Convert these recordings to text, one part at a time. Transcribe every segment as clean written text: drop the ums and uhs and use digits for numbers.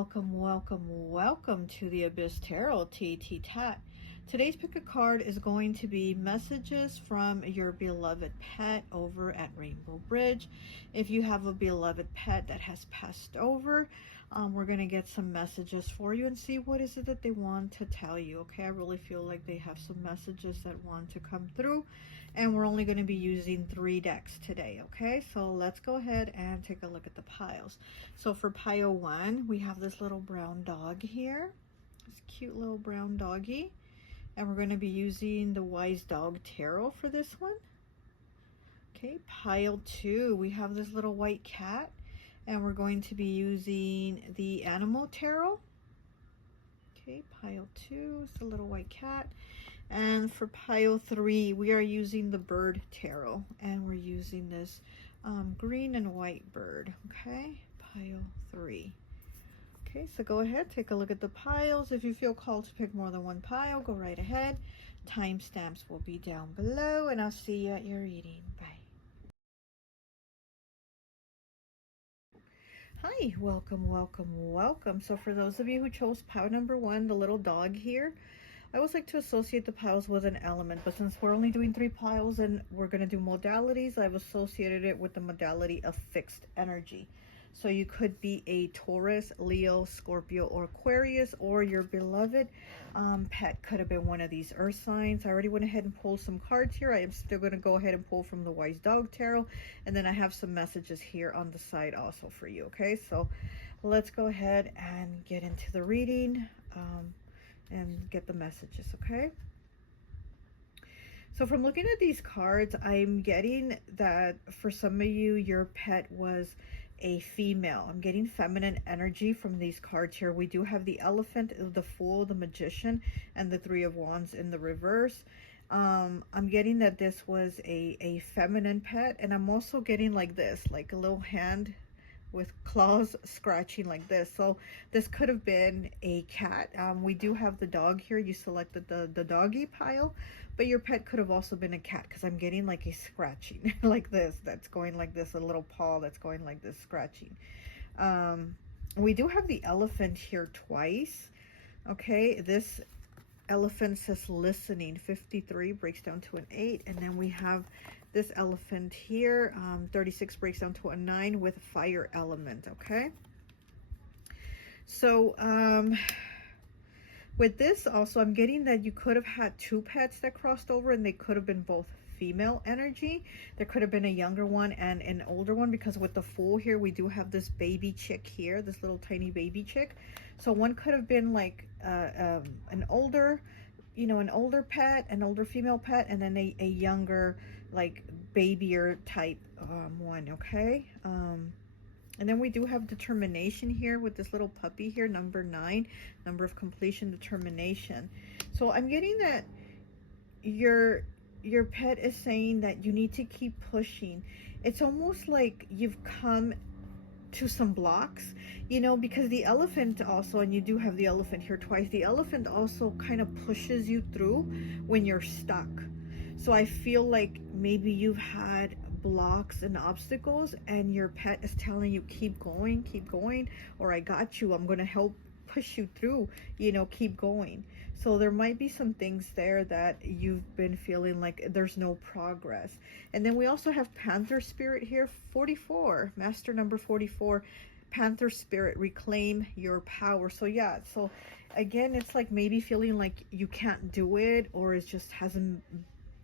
welcome to the Abyss Tarot T.A.T. Today's pick a card is going to be messages from your beloved pet over at Rainbow Bridge. If you have a beloved pet that has passed over, we're going to get some messages for you and see what is it that they want to tell you. Okay, I really feel like they have some messages that want to come through, and we're only going to be using 3 decks today. Okay, so let's go ahead and take a look at the piles. So for pile 1, we have this little brown dog here, this cute little brown doggy, and we're going to be using the Wise Dog Tarot for this one. Okay, pile 2, we have this little white cat, and we're going to be using the Animal Tarot. Okay, pile 2 is the little white cat. And for pile 3, we are using the Bird Tarot, and we're using this green and white bird. Okay, pile 3. Okay, so go ahead, take a look at the piles. If you feel called to pick more than one pile, go right ahead. Timestamps will be down below, and I'll see you at your reading. Bye. Hi, welcome. So for those of you who chose pile number 1, the little dog here, I always like to associate the piles with an element, but since we're only doing 3 piles and we're going to do modalities, I've associated it with the modality of fixed energy. So you could be a Taurus, Leo, Scorpio, or Aquarius, or your beloved pet could have been one of these earth signs. I already went ahead and pulled some cards here. I am still going to go ahead and pull from the Wise Dog Tarot, and then I have some messages here on the side also for you. Okay, so let's go ahead and get into the reading and get the messages. Okay, so from looking at these cards, I'm getting that for some of you, your pet was a female. I'm getting feminine energy from these cards here. We do have the Elephant, the Fool, the Magician, and the 3 of Wands in the reverse. I'm getting that this was a feminine pet, and I'm also getting like this, like a little hand with claws scratching like this. So this could have been a cat. We do have the dog here. You selected the doggy pile, but your pet could have also been a cat, because I'm getting like a scratching like this, that's going like this, a little paw that's going like this, scratching. We do have the elephant here twice. Okay, this elephant says listening. 53 breaks down to an 8, and then we have this elephant here, 36 breaks down to a 9 with fire element. Okay, so with this also, I'm getting that you could have had 2 pets that crossed over, and they could have been both female energy. There could have been a younger one and an older one, because with the Fool here, we do have this baby chick here, this little tiny baby chick. So one could have been like an older, you know, an older pet, an older female pet, and then a younger, like babyer type one. Okay, and then we do have determination here with this little puppy here, number 9, number of completion, determination. So I'm getting that your pet is saying that you need to keep pushing. It's almost like you've come to some blocks, you know, because the elephant also, and you do have the elephant here twice, the elephant also kind of pushes you through when you're stuck. So I feel like maybe you've had blocks and obstacles, and your pet is telling you keep going, or I got you, I'm going to help push you through, you know, keep going. So there might be some things there that you've been feeling like there's no progress. And then we also have Panther Spirit here, 44, master number 44, Panther Spirit, reclaim your power. So yeah, so again, it's like maybe feeling like you can't do it, or it just hasn't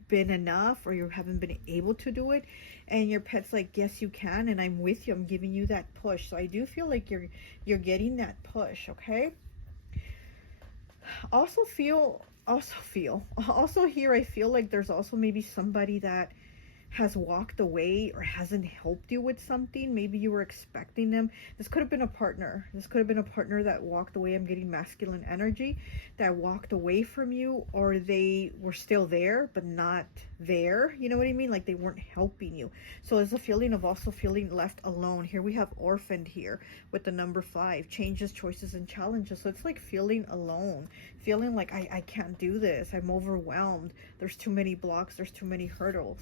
been enough, or you haven't been able to do it, and your pet's like, yes you can, and I'm with you, I'm giving you that push. So I do feel like you're getting that push. Okay, also here I feel like there's also maybe somebody that has walked away or hasn't helped you with something. Maybe you were expecting them. This could have been a partner. This could have been a partner that walked away. I'm getting masculine energy, that walked away from you, or they were still there but not there. You know what I mean? Like they weren't helping you. So there's a feeling of also feeling left alone. Here we have orphaned here with the number 5, changes, choices, and challenges. So it's like feeling alone, feeling like I can't do this. I'm overwhelmed. There's too many blocks. There's too many hurdles.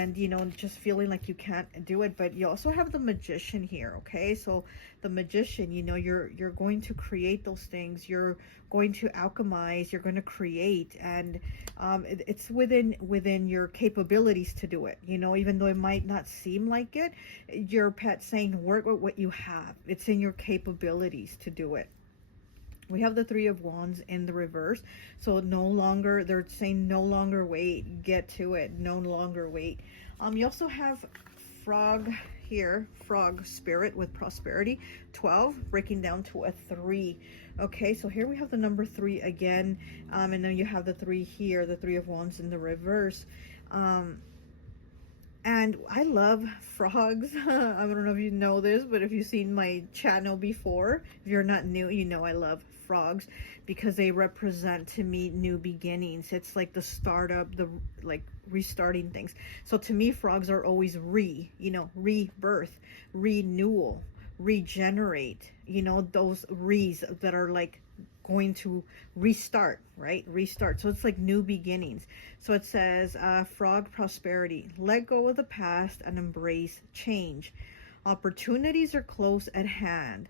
and you know, just feeling like you can't do it. But you also have the Magician here, okay? So the Magician, you know, you're going to create those things, you're going to alchemize, you're going to create, and it's within your capabilities to do it, you know, even though it might not seem like it. Your pet's saying work with what you have, it's in your capabilities to do it. We have the Three of Wands in the reverse. So no longer, they're saying no longer wait, get to it, no longer wait. You also have Frog here, Frog Spirit with Prosperity, 12, breaking down to a 3. Okay, so here we have the number 3 again. And then you have the 3 here, the Three of Wands in the reverse. And I love frogs. I don't know if you know this, but if you've seen my channel before, if you're not new, you know I love frogs because they represent to me new beginnings. It's like the startup, the like restarting things. So to me, frogs are always rebirth, renewal, regenerate, you know, those re's that are like going to restart, right? Restart. So it's like new beginnings. So it says Frog Prosperity, let go of the past and embrace change. Opportunities are close at hand.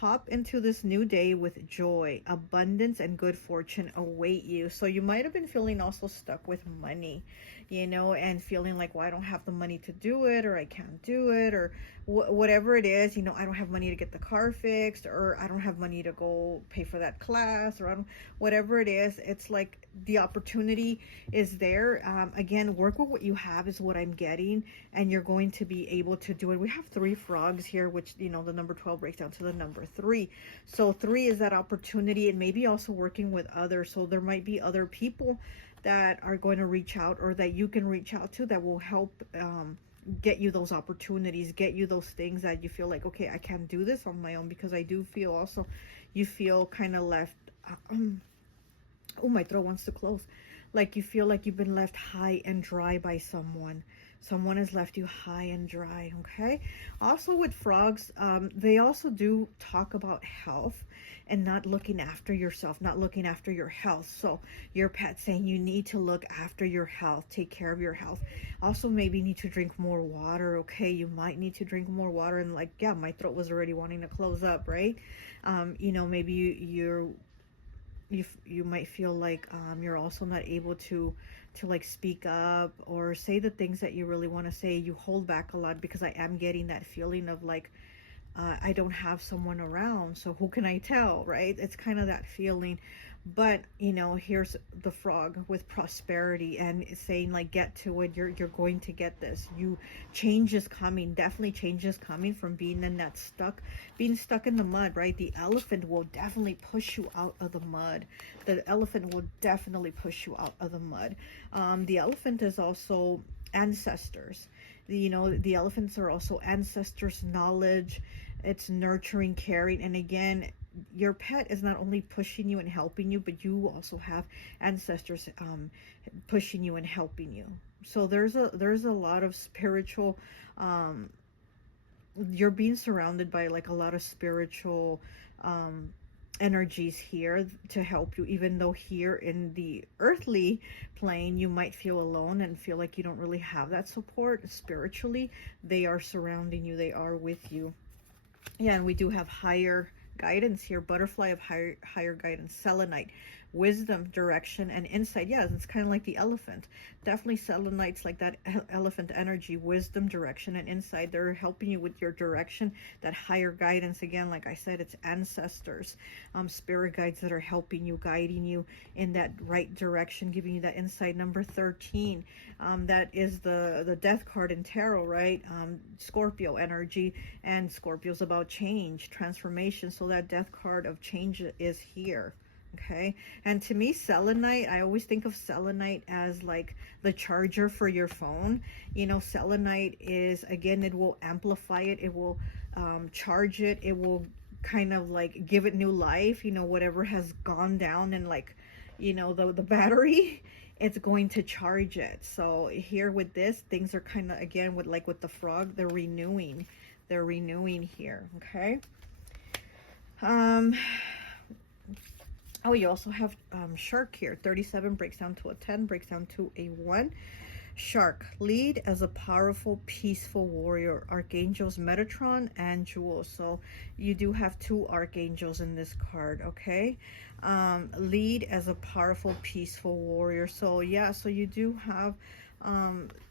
Hop into this new day with joy. Abundance and good fortune await you. So you might have been feeling also stuck with money, you know, and feeling like, well, I don't have the money to do it, or I can't do it, or whatever it is, you know, I don't have money to get the car fixed, or I don't have money to go pay for that class, or I don't, whatever it is. It's like the opportunity is there. Again, work with what you have is what I'm getting, and you're going to be able to do it. We have 3 frogs here, which, you know, the number 12 breaks down to the number 3. So 3 is that opportunity, and maybe also working with others. So there might be other people that are going to reach out, or that you can reach out to, that will help get you those opportunities, get you those things that you feel like, okay, I can't do this on my own. Because I do feel also you feel kind of left oh, my throat wants to close. Like you feel like you've been left high and dry by someone. Someone has left you high and dry, okay? Also with frogs, they also do talk about health and not looking after yourself, not looking after your health. So your pet's saying you need to look after your health, take care of your health. Also maybe need to drink more water, okay? You might need to drink more water. And like, yeah, my throat was already wanting to close up, right? You know, maybe you might feel like you're also not able to like speak up or say the things that you really want to say. You hold back a lot, because I am getting that feeling of like, I don't have someone around, so who can I tell, right? It's kind of that feeling. But you know, here's the frog with prosperity and saying like, get to it, you're going to get this. Change is coming, definitely change is coming from being in that being stuck in the mud, right? The elephant will definitely push you out of the mud. The elephant will definitely push you out of the mud. The elephant is also ancestors. You know, the elephants are also ancestors, knowledge, it's nurturing, caring. And again, your pet is not only pushing you and helping you, but you also have ancestors pushing you and helping you. So there's a lot of spiritual, you're being surrounded by like a lot of spiritual energies here to help you, even though here in the earthly plane you might feel alone and feel like you don't really have that support. Spiritually, they are surrounding you, they are with you. Yeah, and we do have higher guidance here, butterfly of higher guidance, selenite, wisdom, direction, and insight. Yeah, it's kind of like the elephant. Definitely selenite's like that elephant energy, wisdom, direction, and insight. They're helping you with your direction, that higher guidance. Again, like I said, it's ancestors, spirit guides that are helping you, guiding you in that right direction, giving you that insight. Number 13, that is the death card in tarot, right? Scorpio energy, and Scorpio's about change, transformation. So that death card of change is here. Okay, and to me, selenite, I always think of selenite as like the charger for your phone. You know, selenite is, again, it will amplify it, it will charge it, it will kind of like give it new life. You know, whatever has gone down and like, you know, the battery, it's going to charge it. So here with this, things are kind of, again, with like with the frog, they're renewing here. Okay. Oh, you also have shark here. 37 breaks down to a 10, breaks down to a 1. Shark, lead as a powerful, peaceful warrior. Archangels Metatron and Jewel. So you do have two archangels in this card, okay? Lead as a powerful, peaceful warrior. So yeah, so you do have,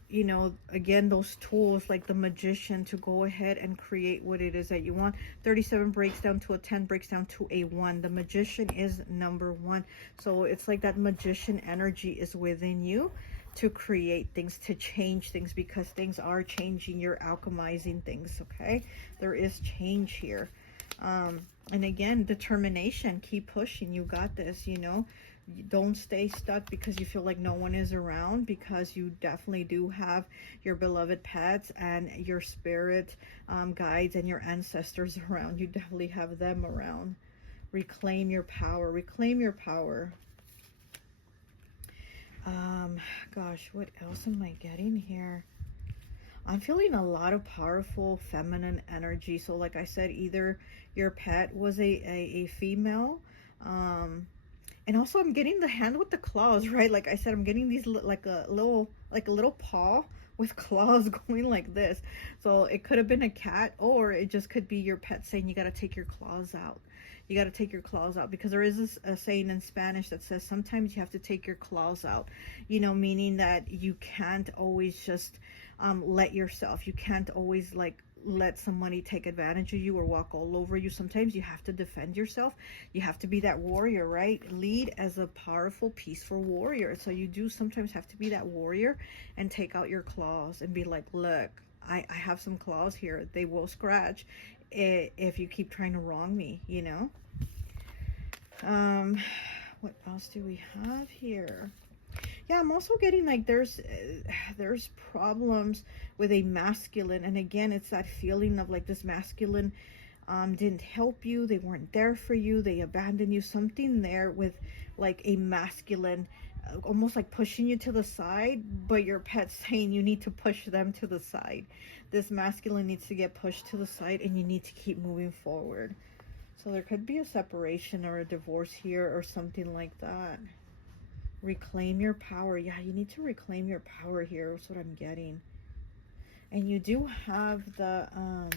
you know, again, those tools like the Magician to go ahead and create what it is that you want. 37 breaks down to a 10, breaks down to a 1. The Magician is number 1. So it's like that Magician energy is within you to create things, to change things, because things are changing. You're alchemizing things, okay? There is change here. And again, determination. Keep pushing. You got this, you know. Don't stay stuck because you feel like no one is around, because you definitely do have your beloved pets and your spirit guides and your ancestors around. You definitely have them around. Reclaim your power. Reclaim your power. Gosh, what else am I getting here? I'm feeling a lot of powerful feminine energy. So like I said, either your pet was a female, and also I'm getting the hand with the claws, right? Like I said, I'm getting these like a little paw with claws going like this. So it could have been a cat, or it just could be your pet saying you got to take your claws out. You got to take your claws out, because there is a saying in Spanish that says sometimes you have to take your claws out, you know, meaning that you can't always just let yourself, you can't always like let somebody take advantage of you or walk all over you. Sometimes you have to defend yourself. You have to be that warrior, right? Lead as a powerful, peaceful warrior. So you do sometimes have to be that warrior and take out your claws and be like, look, I have some claws here. They will scratch if you keep trying to wrong me, you know. What else do we have here? Yeah, I'm also getting like there's problems with a masculine, and again, it's that feeling of like this masculine didn't help you, they weren't there for you, they abandoned you. Something there with like a masculine almost like pushing you to the side, but your pet's saying you need to push them to the side. This masculine needs to get pushed to the side, and you need to keep moving forward. So there could be a separation or a divorce here or something like that. Reclaim your power. Yeah, you need to reclaim your power here. That's what I'm getting. And you do have the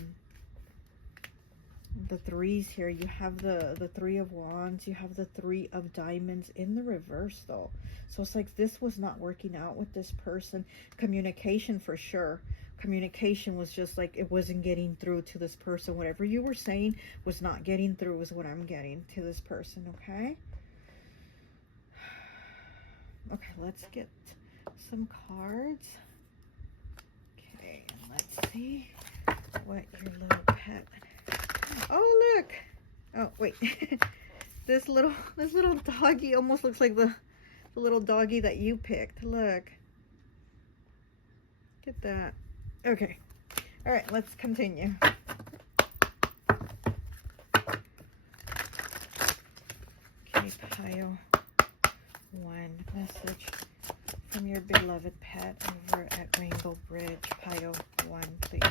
threes here. You have the 3 of Wands. You have the 3 of Diamonds in the reverse, though. So it's like this was not working out with this person. Communication for sure. Communication was just like it wasn't getting through to this person. Whatever you were saying was not getting through is what I'm getting to this person, okay? Okay, let's get some cards. Okay, and let's see what your little pet... Oh, look! Oh, wait. This little doggy almost looks like the little doggy that you picked. Look. Get that. Okay. All right, let's continue. Okay, pile 1. Message from your beloved pet over at Rainbow Bridge. Pile 1, please.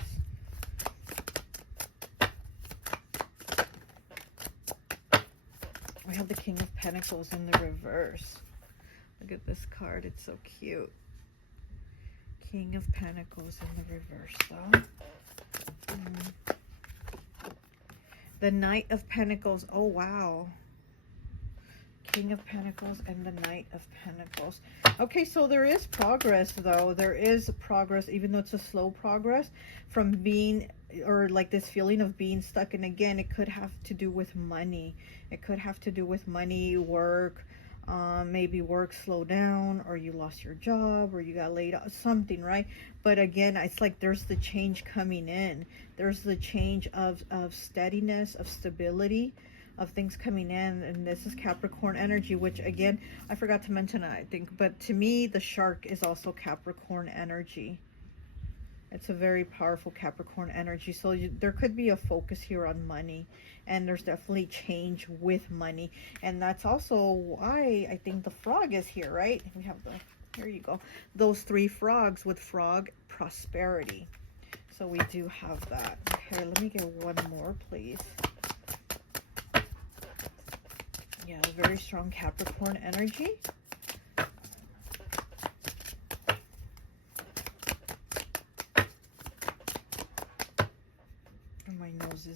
We have the King of Pentacles in the reverse. Look at this card. It's so cute. King of Pentacles in the reverse, though. The Knight of Pentacles. Oh, wow. King of Pentacles and the Knight of Pentacles. Okay, so there is progress, though. There is progress, even though it's a slow progress from being, or like this feeling of being stuck. And again, it could have to do with money. It could have to do with money, work, maybe work slowed down, or you lost your job, or you got laid off, something, right? But again, it's like there's the change coming in. There's the change of steadiness, of stability, of things coming in. And this is Capricorn energy, which again, I forgot to mention it, I think, but to me, the shark is also Capricorn energy. It's a very powerful Capricorn energy. So there could be a focus here on money, and there's definitely change with money. And that's also why I think the frog is here, right? We have the, here you go, those 3 frogs with frog prosperity. So we do have that. Okay, let me get one more, please. Yeah, very strong Capricorn energy.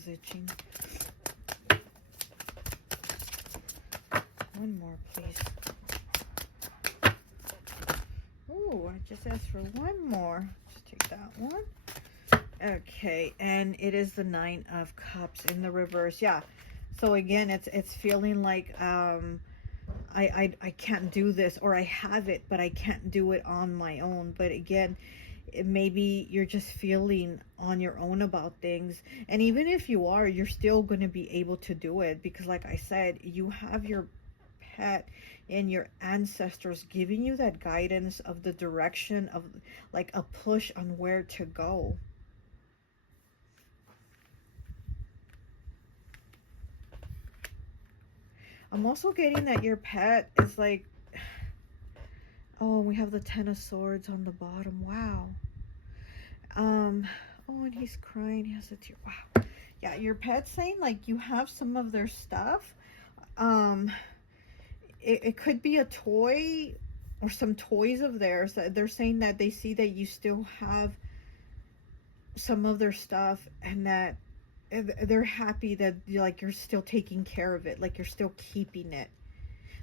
is itching. One more, please. Oh, I just asked for one more. Just take that one. Okay, and it is the 9 of Cups in the reverse. Yeah. So again, it's feeling like I can't do this, or I have it, but I can't do it on my own. But again, maybe you're just feeling on your own about things. And even if you are, you're still going to be able to do it, because like I said, you have your pet and your ancestors giving you that guidance of the direction of like a push on where to go. I'm also getting that your pet is like, oh, we have the 10 of Swords on the bottom. Wow. Oh, and he's crying. He has a tear. Wow. Yeah, your pet's saying like you have some of their stuff. It could be a toy or some toys of theirs. They're saying that they see that you still have some of their stuff, and that they're happy that you're still taking care of it, like you're still keeping it.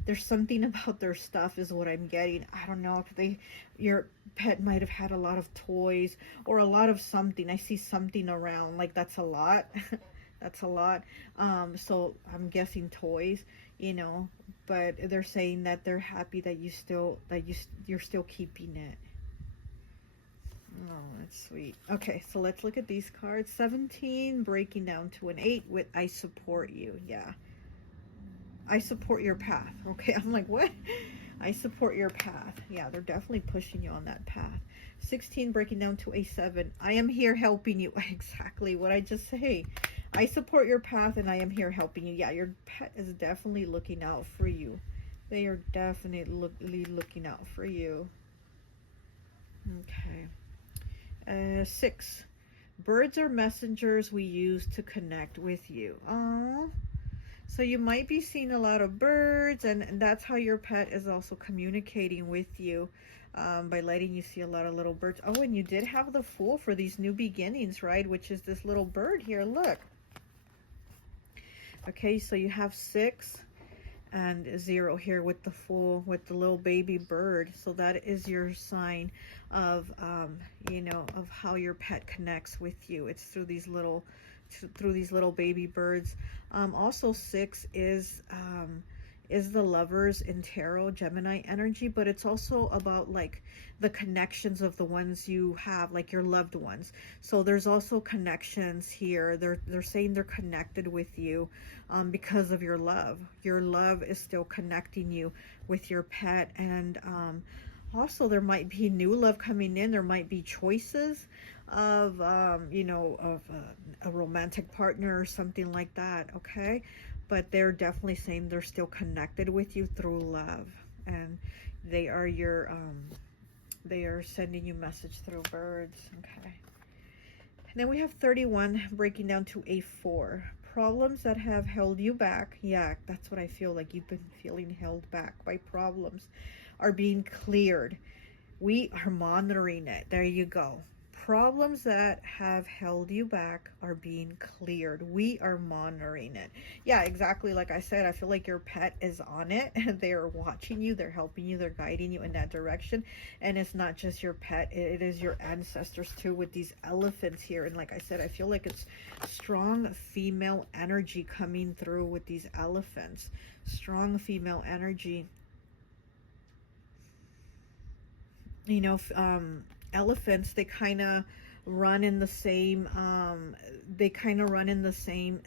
There's something about their stuff is what I'm getting. I don't know if your pet might have had a lot of toys or a lot of something. I see something around, like that's a lot. That's a lot. So I'm guessing toys, you know, but they're saying that they're happy that you're still keeping it. Oh, that's sweet. Okay, so let's look at these cards. 17 breaking down to an 8 with I support you. Yeah. I support your path. Okay, I'm like, what? I support your path. Yeah, they're definitely pushing you on that path. 16 breaking down to a 7. I am here helping you. Exactly what I just say. I support your path and I am here helping you. Yeah, your pet is definitely looking out for you. They are definitely looking out for you. Okay. 6. Birds are messengers we use to connect with you. Aww. So you might be seeing a lot of birds, and that's how your pet is also communicating with you, by letting you see a lot of little birds. Oh, and you did have the Fool for these new beginnings, right? Which is this little bird here. Look. Okay, so you have 6 and 0 here with the Fool, with the little baby bird. So that is your sign of, you know, of how your pet connects with you. It's through these little baby birds. Also 6 is the Lovers in tarot, Gemini energy, but it's also about like the connections of the ones you have, like your loved ones. So there's also connections here. They're saying they're connected with you because of your love. Your love is still connecting you with your pet. And also there might be new love coming in. There might be choices of you know, of a romantic partner or something like that. Okay, but they're definitely saying they're still connected with you through love, and they are your they are sending you message through birds. Okay, and then we have 31 breaking down to a 4. Problems that have held you back. Yeah, that's what I feel like. You've been feeling held back by problems are being cleared. We are monitoring it. There you go. Problems that have held you back are being cleared. We are monitoring it. Yeah, exactly. Like I said, I feel like your pet is on it, and they are watching you. They're helping you. They're guiding you in that direction. And it's not just your pet. It is your ancestors too, with these elephants here. And like I said, I feel like it's strong female energy coming through with these elephants. Strong female energy. You know, elephants, they kind of run in the same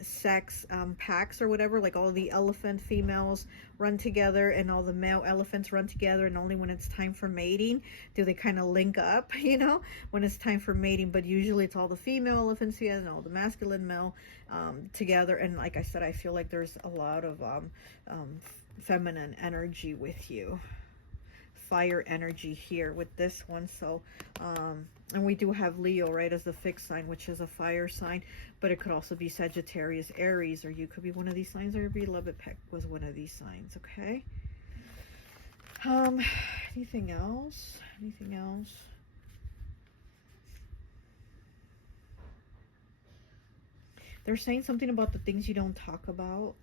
sex packs or whatever. Like all the elephant females run together and all the male elephants run together, and only when it's time for mating do they kind of link up, you know, when it's time for mating. But usually it's all the female elephants here and all the masculine male together. And like I said, I feel like there's a lot of feminine energy with you. Fire energy here with this one. So and we do have Leo, right, as the fixed sign, which is a fire sign, but it could also be Sagittarius, Aries, or you could be one of these signs, or your beloved pet was one of these signs. Okay. Anything else? They're saying something about the things you don't talk about.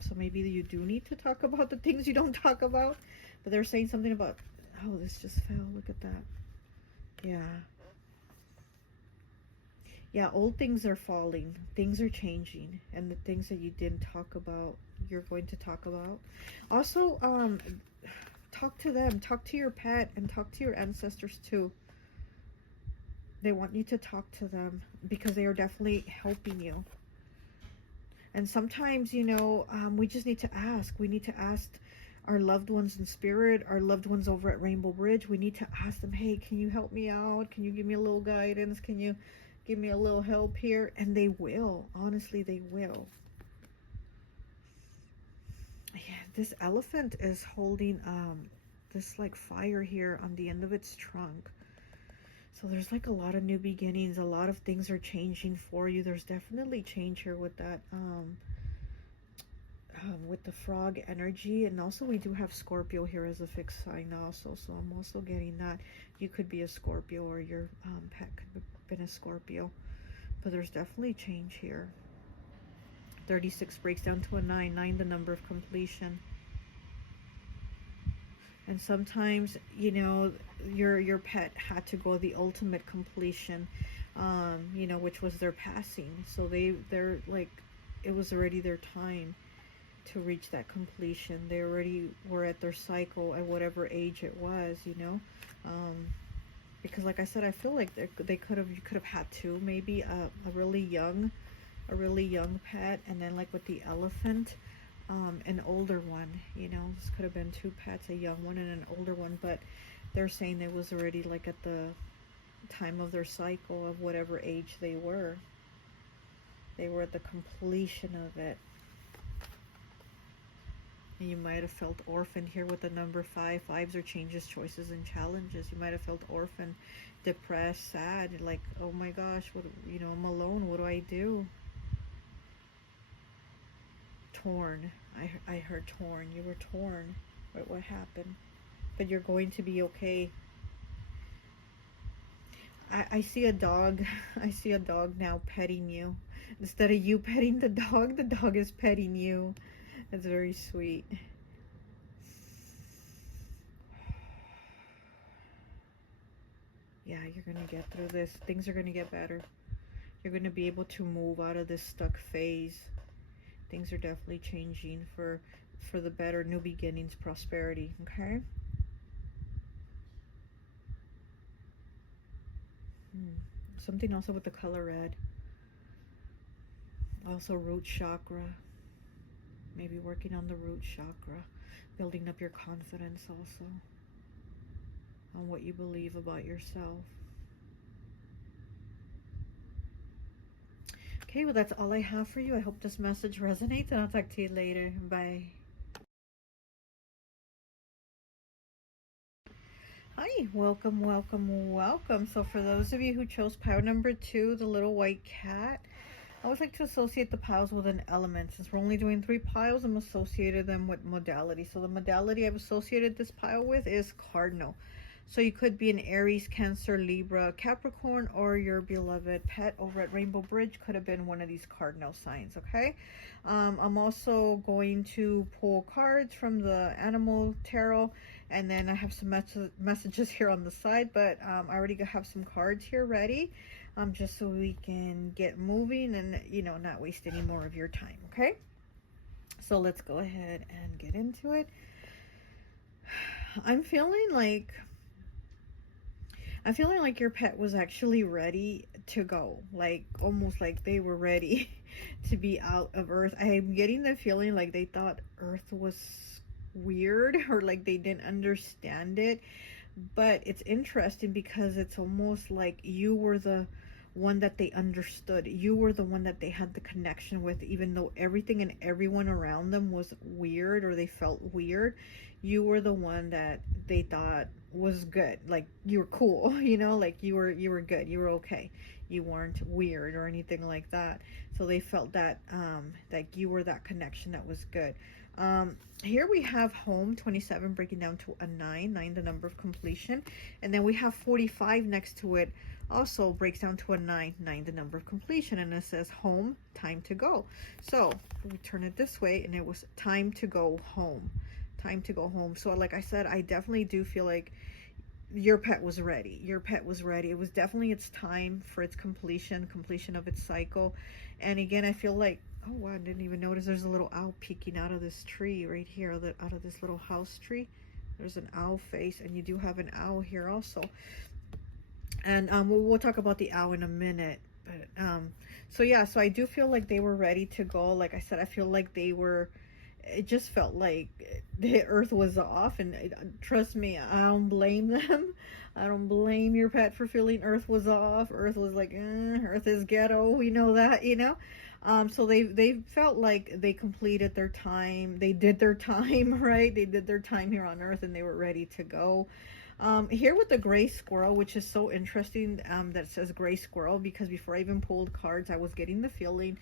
So maybe you do need to talk about the things you don't talk about. But they're saying something about, oh, this just fell. Look at that. Yeah. Yeah, old things are falling. Things are changing. And the things that you didn't talk about, you're going to talk about. Also, talk to them. Talk to your pet and talk to your ancestors too. They want you to talk to them because they are definitely helping you. And sometimes, you know, we just need to ask. We need to ask our loved ones in spirit, our loved ones over at Rainbow Bridge. We need to ask them, hey, can you help me out? Can you give me a little guidance? Can you give me a little help here? And they will. Honestly, they will. Yeah, this elephant is holding this like fire here on the end of its trunk. So there's like a lot of new beginnings. A lot of things are changing for you. There's definitely change here with that with the frog energy. And also we do have Scorpio here as a fixed sign also. So I'm also getting that you could be a Scorpio, or your pet could have been a Scorpio. But there's definitely change here. 36 breaks down to a 9. 9, the number of completion. And sometimes, you know, your pet had to go the ultimate completion, you know, which was their passing. So they're like, it was already their time to reach that completion. They already were at their cycle at whatever age it was, you know. Because like I said, I feel like you could have had two, maybe a really young pet, and then like with the elephant, an older one, you know. This could have been two pets, a young one and an older one, but they're saying it was already like at the time of their cycle of whatever age they were. They were at the completion of it. And you might have felt orphaned here with the number 5. 5s are changes, choices, and challenges. You might have felt orphaned, depressed, sad, like, oh my gosh, what, you know, I'm alone, what do I do? Torn. I heard torn. You were torn. What happened? But you're going to be okay. I see a dog. I see a dog now petting you. Instead of you petting the dog is petting you. It's very sweet. Yeah, you're going to get through this. Things are going to get better. You're going to be able to move out of this stuck phase. Things are definitely changing for the better. New beginnings, prosperity. Okay. Something also with the color red. Also root chakra. Maybe working on the root chakra. Building up your confidence also. On what you believe about yourself. Okay, well that's all I have for you. I hope this message resonates, and I'll talk to you later. Bye. Hi, welcome, welcome, welcome. So for those of you who chose pile number 2, the little white cat, I always like to associate the piles with an element. Since we're only doing 3 piles, I'm associated them with modality. So the modality I've associated this pile with is cardinal. So you could be an Aries, Cancer, Libra, Capricorn, or your beloved pet over at Rainbow Bridge could have been one of these cardinal signs, okay? I'm also going to pull cards from the Animal Tarot, and then I have some messages here on the side, but I already have some cards here ready, just so we can get moving and, you know, not waste any more of your time, okay? So let's go ahead and get into it. I'm feeling like your pet was actually ready to go, like almost like they were ready to be out of Earth. I'm getting the feeling like they thought Earth was weird, or like they didn't understand it. But it's interesting because it's almost like you were the one that they understood. You were the one that they had the connection with, even though everything and everyone around them was weird, or they felt weird. You were the one that they thought was good, like you were cool, you know, like you were good, you were okay, you weren't weird or anything like that. So they felt that like you were that connection that was good. Here we have home 27 breaking down to a 9 the number of completion, and then we have 45 next to it, also breaks down to a 9 the number of completion, and it says home, time to go. So we turn it this way, and it was time to go home, time to go home. So like I said, I definitely do feel like your pet was ready. Your pet was ready. It was definitely its time for its completion of its cycle. And again, I feel like, oh wow, I didn't even notice there's a little owl peeking out of this tree right here, out of this little house tree. There's an owl face, and you do have an owl here also. And we'll talk about the owl in a minute. But so yeah, so I do feel like they were ready to go. Like I said, I feel like they were, it just felt like the earth was off, and trust me, I don't blame them. I don't blame your pet for feeling earth was off. Earth was like, earth is ghetto, we know that, you know. So they felt like they completed their time. They did their time, right? They did their time here on earth, and they were ready to go. Here with the gray squirrel, which is so interesting, that says gray squirrel, because before I even pulled cards, I was getting the feeling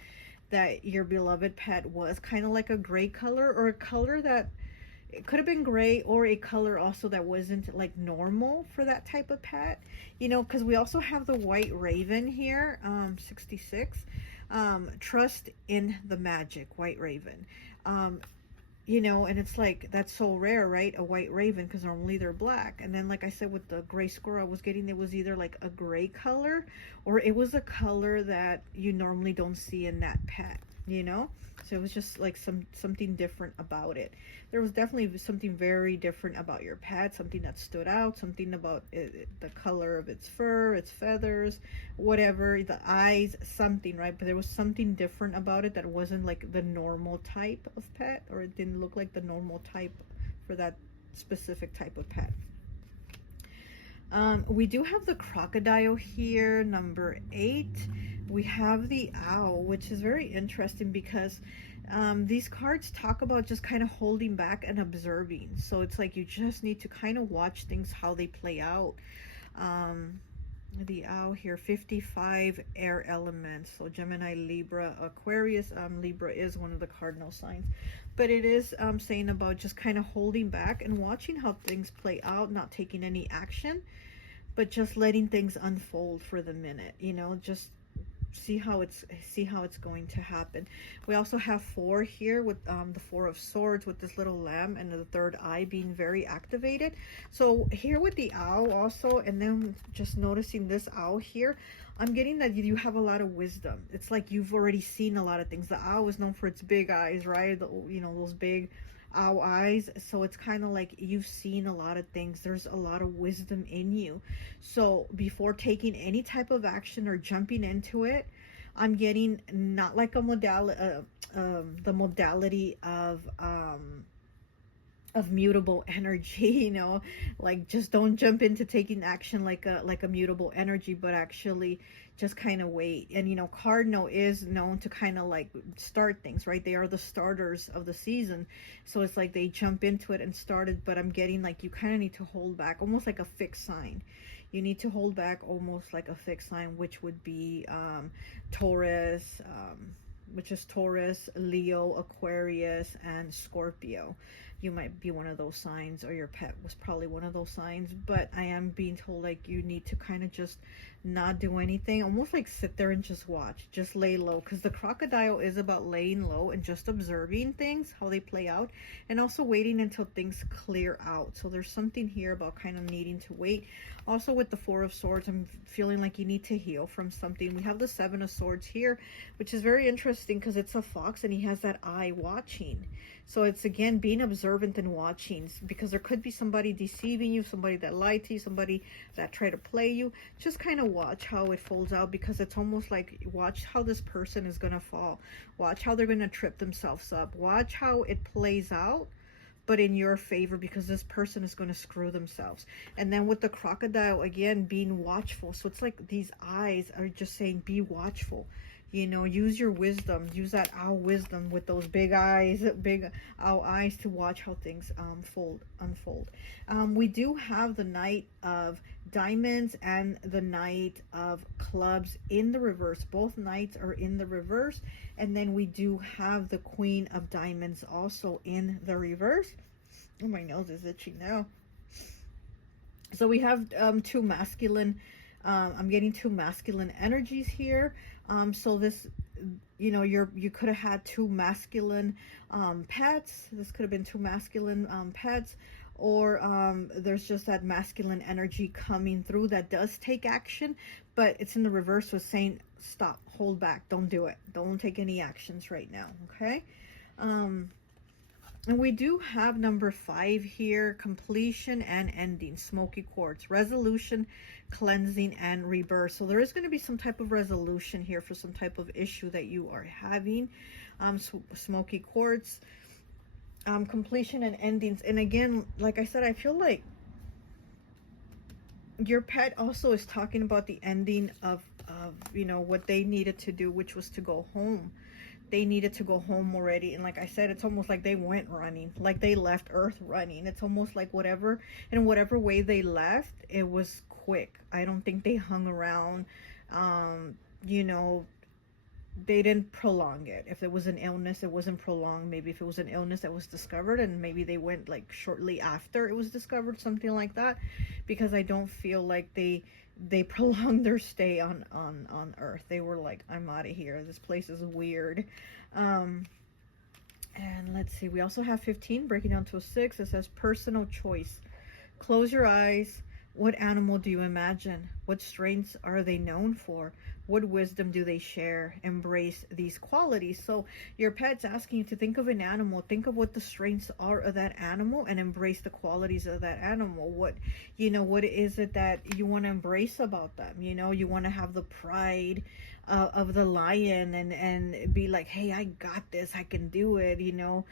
that your beloved pet was kind of like a gray color, or a color that it could have been gray, or a color also that wasn't like normal for that type of pet, you know, because we also have the white raven here, 66, trust in the magic, white raven, you know, and it's like, that's so rare, right? A white raven, because normally they're black. And then like I said, with the gray squirrel, I was getting, it was either like a gray color, or it was a color that you normally don't see in that pet, you know. So it was just like something different about it. There was definitely something very different about your pet, something that stood out, something about it, the color of its fur, its feathers, whatever, the eyes, something, right? But there was something different about it that wasn't like the normal type of pet, or it didn't look like the normal type for that specific type of pet. We do have the crocodile here, number 8. We have the owl, which is very interesting because these cards talk about just kind of holding back and observing. So it's like you just need to kind of watch things, how they play out. The owl here, 55 air elements. So Gemini, Libra, Aquarius. Libra is one of the cardinal signs. But it is saying about just kind of holding back and watching how things play out, not taking any action, but just letting things unfold for the minute, you know, just see how it's going to happen. We also have 4 here with the 4 of swords with this little lamb and the third eye being very activated. So here with the owl also, and then just noticing this owl here, I'm getting that you have a lot of wisdom. It's like you've already seen a lot of things. The owl is known for its big eyes, right? You know, those big owl eyes. So it's kind of like you've seen a lot of things. There's a lot of wisdom in you. So before taking any type of action or jumping into it, I'm getting not like a modality, the modality of mutable energy, you know, like just don't jump into taking action like a mutable energy, but actually just kind of wait. And you know, Cardinal is known to kind of like start things, right? They are the starters of the season, so it's like they jump into it and started. But I'm getting like you kind of need to hold back, almost like a fixed sign. You need to hold back almost like a fixed sign, which would be Taurus, which is Taurus, Leo, Aquarius, and Scorpio. You might be one of those signs, or your pet was probably one of those signs. But I am being told like you need to kind of just not do anything, almost like sit there and just watch, just lay low, because the crocodile is about laying low and just observing things, how they play out, and also waiting until things clear out. So there's something here about kind of needing to wait. Also with the 4 of swords, I'm feeling like you need to heal from something. We have the 7 of swords here, which is very interesting because it's a fox and he has that eye watching. So it's again being observant and watching, because there could be somebody deceiving you, somebody that lied to you, somebody that tried to play you. Just kind of watch how it folds out, because it's almost like watch how this person is going to fall. Watch how they're going to trip themselves up. Watch how it plays out, but in your favor, because this person is going to screw themselves. And then with the crocodile, again, being watchful. So it's like these eyes are just saying, be watchful. You know, use your wisdom. Use that owl wisdom with those big eyes, big owl eyes, to watch how things unfold. We do have the Knight of Diamonds and the Knight of Clubs in the reverse. Both Knights are in the reverse. And then we do have the Queen of Diamonds also in the reverse. Oh, my nose is itchy now. So we have two masculine, I'm getting two masculine energies here. So this, you know, you could have had two masculine pets. This could have been two masculine pets, or there's just that masculine energy coming through that does take action, but it's in the reverse, with saying stop, hold back, don't do it, don't take any actions right now. Okay. And we do have number 5 here: completion and ending, smoky quartz, resolution, cleansing, and rebirth. So there is going to be some type of resolution here for some type of issue that you are having. Smoky quartz, completion and endings. And again, like I said, I feel like your pet also is talking about the ending of you know, what they needed to do, which was to go home. They needed to go home already. And like I said, it's almost like they went running, like they left Earth running. It's almost like whatever, in whatever way they left, it was quick. I don't think they hung around. You know, they didn't prolong it. If it was an illness, it wasn't prolonged. Maybe if it was an illness that was discovered, and maybe they went like shortly after it was discovered, something like that, because I don't feel like they prolonged their stay on Earth. They were like, I'm out of here, this place is weird. And let's see, we also have 15 breaking down to a 6. It says personal choice. Close your eyes. What animal do you imagine? What strengths are they known for? What wisdom do they share? Embrace these qualities. So your pet's asking you to think of an animal, think of what the strengths are of that animal, and embrace the qualities of that animal. What, you know, what is it that you want to embrace about them? You know, you want to have the pride of the lion, and be like, hey, I got this, I can do it, you know,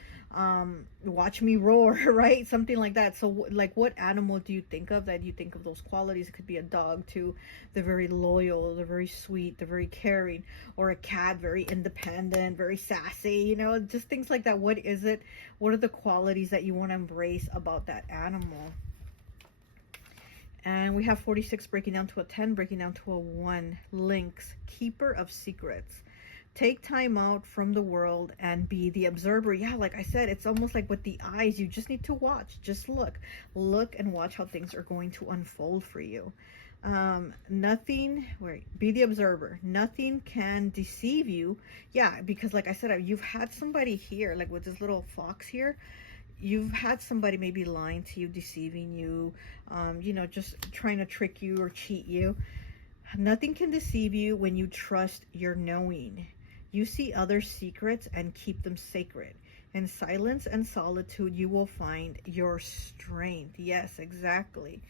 watch me roar, right? Something like that. So like, what animal do you think of that you think of those qualities? It could be a dog too. They're very loyal, they're very sweet, they're very caring. Or a cat, very independent, very sassy, you know, just things like that. What is it? What are the qualities that you want to embrace about that animal? And we have 46 breaking down to a 10, breaking down to a 1. Lynx, keeper of secrets. Take time out from the world and be the observer. Yeah, like I said, it's almost like with the eyes. You just need to watch. Just look and watch how things are going to unfold for you. Be the observer. Nothing can deceive you. Yeah, because like I said, you've had somebody here, like with this little fox here. You've had somebody maybe lying to you, deceiving you, you know, just trying to trick you or cheat you. Nothing can deceive you when you trust your knowing. You see other secrets and keep them sacred. In silence and solitude, you will find your strength. Yes, exactly.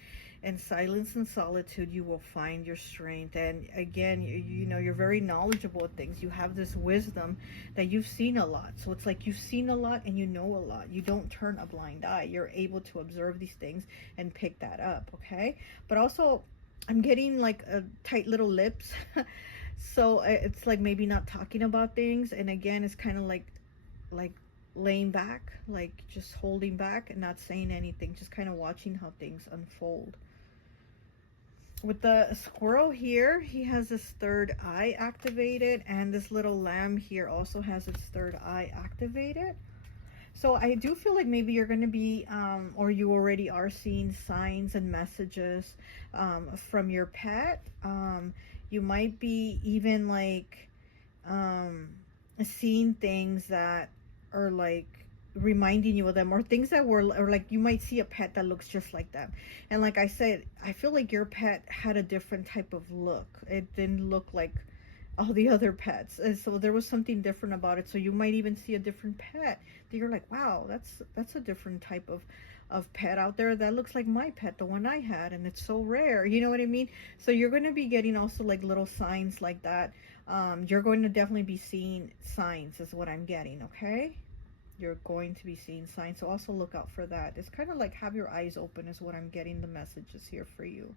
In silence and solitude, you will find your strength. And again, you know, you're very knowledgeable of things. You have this wisdom that you've seen a lot. So it's like you've seen a lot and you know a lot. You don't turn a blind eye. You're able to observe these things and pick that up, okay? But also, I'm getting like a tight little lips. So it's like maybe not talking about things. And again, it's kind of like laying back, like just holding back and not saying anything, just kind of watching how things unfold. With the squirrel here, he has his third eye activated, and this little lamb here also has its third eye activated. So I do feel like maybe you're going to be, or you already are seeing signs and messages from your pet. You might be even like seeing things that are like reminding you of them, or things that were, or like you might see a pet that looks just like them. And like I said, I feel like your pet had a different type of look. It didn't look like all the other pets, and so there was something different about it. So you might even see a different pet that you're like, wow, that's a different type of pet out there that looks like my pet, the one I had, and it's so rare, you know what I mean? So you're going to be getting also like little signs like that. You're going to definitely be seeing signs is what I'm getting, okay? You're going to be seeing signs, so also look out for that. It's kind of like have your eyes open is what I'm getting the messages here for you.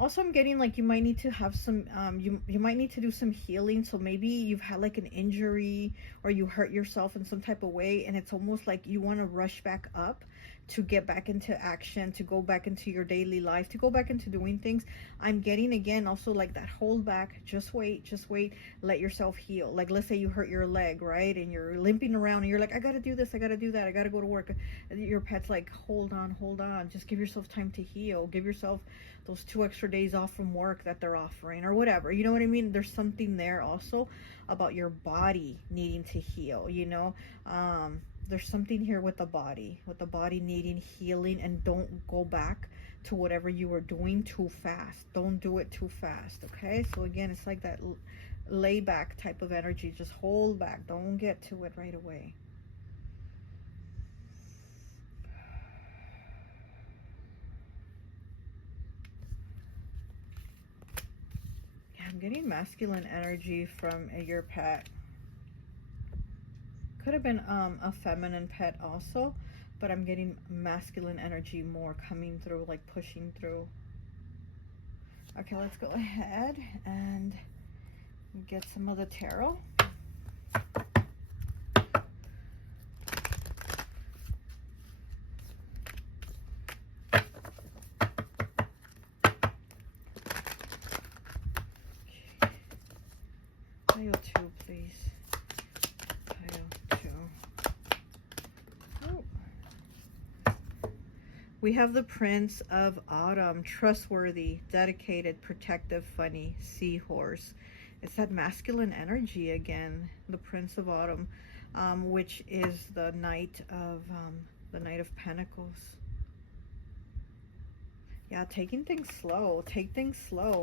Also, I'm getting like you might need to have some you might need to do some healing. So maybe you've had like an injury or you hurt yourself in some type of way, and it's almost like you want to rush back up to get back into action, to go back into your daily life, to go back into doing things. I'm getting again also like that hold back, just wait, let yourself heal. Like let's say you hurt your leg, right? And you're limping around and you're like, I gotta do this, I gotta do that, I gotta go to work. Your pet's like, hold on, just give yourself time to heal. Give yourself those 2 extra days off from work that they're offering or whatever. You know what I mean? There's something there also about your body needing to heal, you know? There's something here with the body needing healing, and don't go back to whatever you were doing too fast. Don't do it too fast, okay? So again, it's like that layback type of energy. Just hold back. Don't get to it right away. I'm getting masculine energy from your pet. Could have been a feminine pet also, but I'm getting masculine energy more coming through, like pushing through. Okay, let's go ahead and get some of the tarot. Pile 2, please. Pile 2. Oh. We have the Prince of Autumn, trustworthy, dedicated, protective, funny, seahorse. It's that masculine energy again, the Prince of Autumn, which is the Knight of Pentacles. Yeah, taking things slow. Take things slow.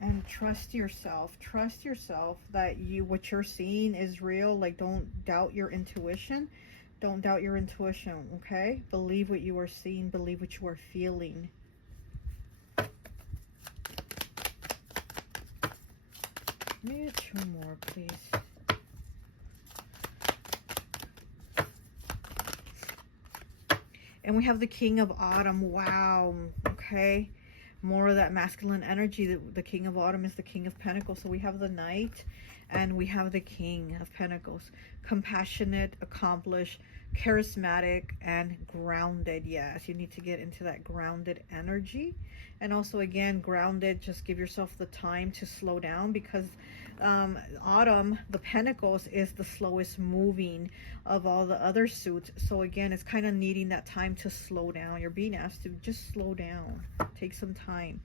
And trust yourself that what you're seeing is real. Like, don't doubt your intuition. Don't doubt your intuition, okay? Believe what you are seeing, believe what you are feeling. Maybe 2 more, please. And we have the King of Autumn. Wow, okay? More of that masculine energy. The King of Autumn is the King of Pentacles. So we have the Knight and we have the King of Pentacles. Compassionate, accomplished, charismatic, and grounded. Yes, you need to get into that grounded energy. And also, again, grounded, just give yourself the time to slow down, because Autumn, the Pentacles, is the slowest moving of all the other suits. So again, it's kind of needing that time to slow down. You're being asked to just slow down, take some time.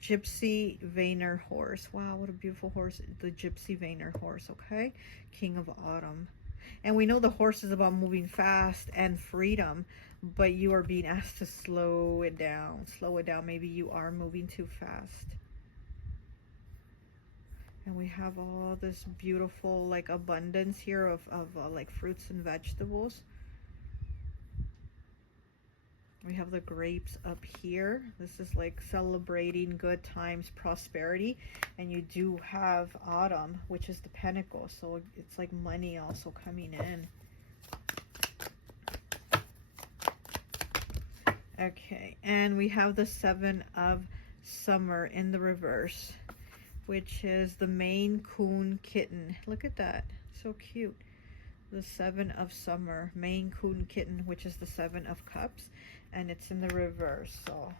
Gypsy Vayner horse. Wow, what a beautiful horse. The Gypsy Vayner horse, okay? King of Autumn. And we know the horse is about moving fast and freedom, but you are being asked to slow it down. Slow it down. Maybe you are moving too fast. And we have all this beautiful like abundance here of like fruits and vegetables. We have the grapes up here. This is like celebrating good times, prosperity. And you do have Autumn, which is the Pentacle. So it's like money also coming in. Okay, and we have the 7 of Summer in the reverse, which is the Maine Coon kitten. Look at that, so cute. The 7 of Summer, Maine Coon kitten, which is the 7 of Cups, and it's in the reverse. So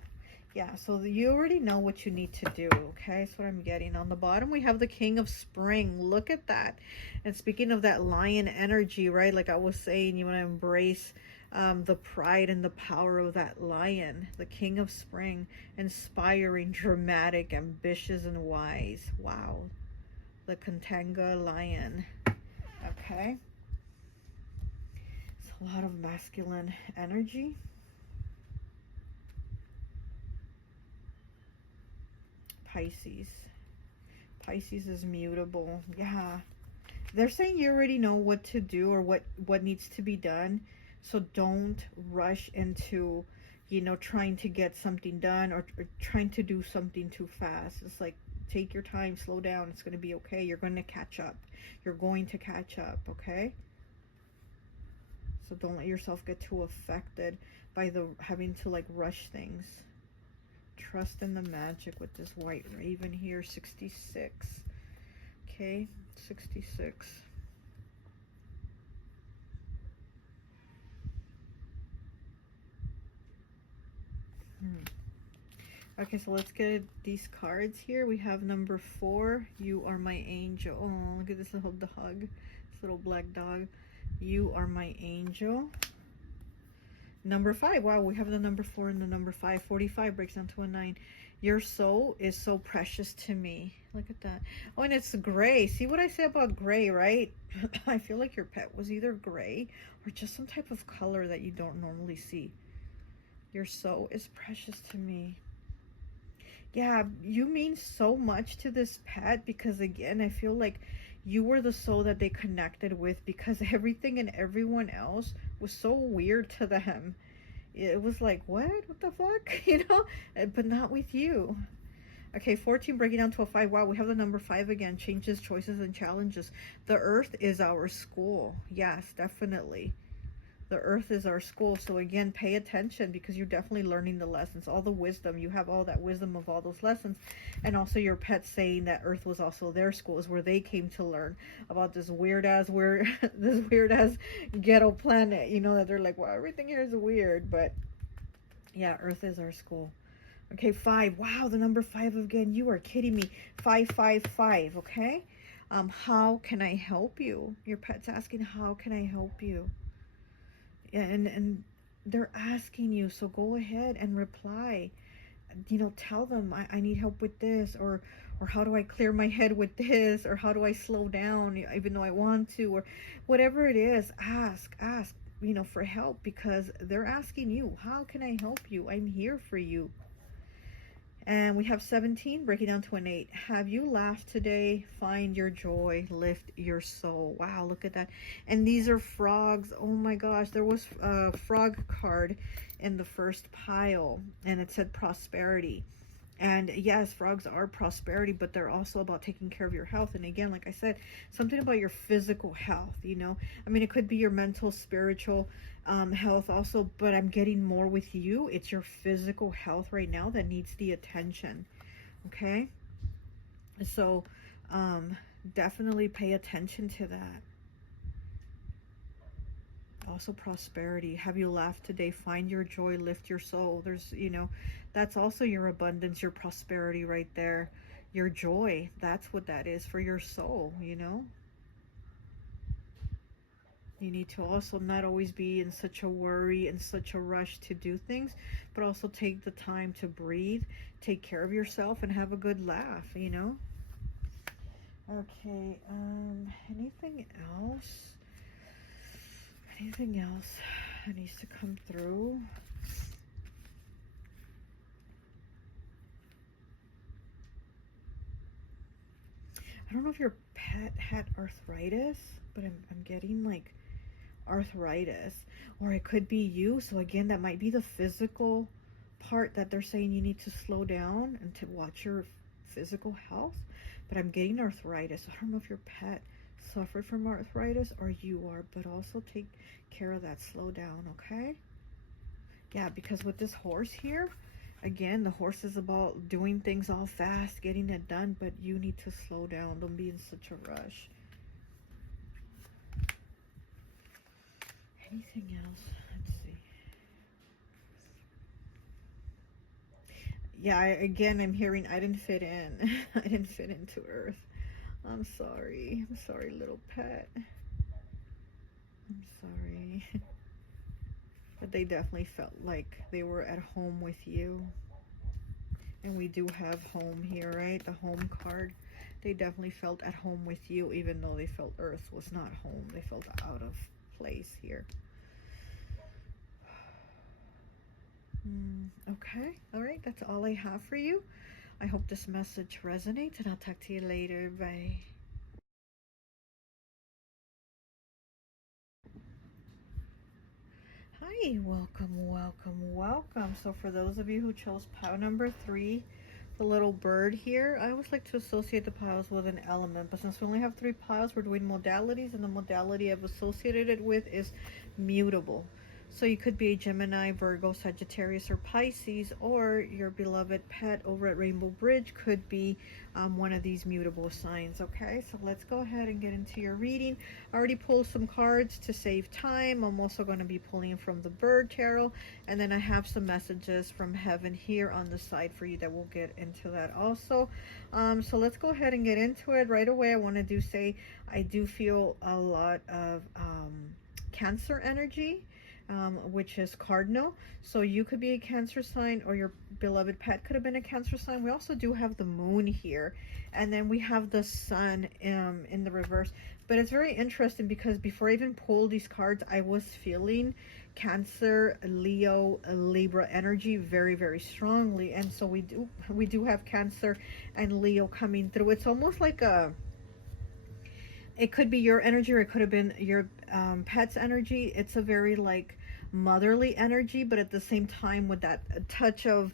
yeah, so you already know what you need to do, okay? That's what I'm getting. On the bottom, we have the King of Spring. Look at that. And speaking of that lion energy, right? Like I was saying, you want to embrace the pride and the power of that lion. The King of Spring, inspiring, dramatic, ambitious, and wise. Wow. The Contanga lion. Okay. It's a lot of masculine energy. Pisces. Pisces is mutable. Yeah. They're saying you already know what to do or what needs to be done. So don't rush into, you know, trying to get something done or trying to do something too fast. It's like, take your time, slow down. It's going to be okay. You're going to catch up. You're going to catch up, okay? So don't let yourself get too affected by the having to like rush things. Trust in the magic with this white raven here. 66. Okay, 66. Okay, so let's get these cards here. We have number 4. You are my angel. Oh, look at this little dog. This little black dog. You are my angel. Number 5. Wow, we have the number 4 and the number 5. 45 breaks down to a 9. Your soul is so precious to me. Look at that. Oh, and it's gray. See what I said about gray, right? I feel like your pet was either gray or just some type of color that you don't normally see. Your soul is precious to me. Yeah, you mean so much to this pet because, again, I feel like you were the soul that they connected with because everything and everyone else was so weird to them. It was like, what the fuck? You know, but not with you. Okay, 14 breaking down to a 5. Wow, we have the number 5 again. Changes, choices, and challenges. The earth is our school. Yes, definitely. The earth is our school. So again, pay attention because you're definitely learning the lessons, all the wisdom. You have all that wisdom of all those lessons. And also your pet saying that earth was also their school, is where they came to learn about this weird ass ghetto planet. You know, that they're like, well, everything here is weird. But yeah, earth is our school. Okay, 5. Wow, the number 5 again. You are kidding me. 555. Okay. How can I help you? Your pet's asking, how can I help you? And they're asking you, so go ahead and reply. You know, tell them I need help with this, or how do I clear my head with this, or how do I slow down even though I want to, or whatever it is. Ask, you know, for help, because they're asking you, how can I help you? I'm here for you. And we have 17 breaking down to an 8. Have you laughed today? Find your joy, lift your soul. Wow, look at that. And these are frogs. Oh my gosh, there was a frog card in the first pile and it said prosperity. And yes, frogs are prosperity, but they're also about taking care of your health. And again, like I said, something about your physical health, you know. I mean, it could be your mental, spiritual health also, but I'm getting more with you. It's your physical health right now that needs the attention. Okay? So definitely pay attention to that. Also prosperity. Have you laughed today? Find your joy, lift your soul. There's, you know, that's also your abundance, your prosperity right there. Your joy, that's what that is for your soul, you know. You need to also not always be in such a worry and such a rush to do things, but also take the time to breathe, take care of yourself, and have a good laugh, you know. Okay, anything else? Anything else that needs to come through? I don't know if your pet had arthritis, but I'm getting like arthritis, or it could be you. So again, that might be the physical part that they're saying you need to slow down and to watch your physical health. But I'm getting arthritis. I don't know if your pet suffered from arthritis or you are, but also take care of that. Slow down, okay? Yeah, because with this horse here, again, the horse is about doing things all fast, getting it done, but you need to slow down. Don't be in such a rush. Anything else? Let's see. Yeah, again, I'm hearing I didn't fit in. I didn't fit into Earth. I'm sorry. I'm sorry, little pet. I'm sorry. But they definitely felt like they were at home with you. And we do have home here, right? The home card. They definitely felt at home with you, even though they felt Earth was not home. They felt out of place here. Okay. All right. That's all I have for you. I hope this message resonates, and I'll talk to you later. Bye. Hi, welcome. So for those of you who chose pile number 3, the little bird here, I always like to associate the piles with an element, but since we only have 3 piles, we're doing modalities, and the modality I've associated it with is mutable. So you could be a Gemini, Virgo, Sagittarius, or Pisces, or your beloved pet over at Rainbow Bridge could be one of these mutable signs. Okay, so let's go ahead and get into your reading. I already pulled some cards to save time. I'm also going to be pulling from the Bird Tarot, and then I have some messages from heaven here on the side for you that we'll get into that also. So let's go ahead and get into it right away. I want to say I do feel a lot of Cancer energy, which is cardinal. So you could be a Cancer sign, or your beloved pet could have been a Cancer sign. We also do have the moon here, and then we have the sun in the reverse. But it's very interesting because before I even pulled these cards, I was feeling Cancer, Leo, Libra energy very, very strongly. And so we do have Cancer and Leo coming through. It's almost like it could be your energy, or it could have been your pet's energy. It's a very like motherly energy, but at the same time with that touch of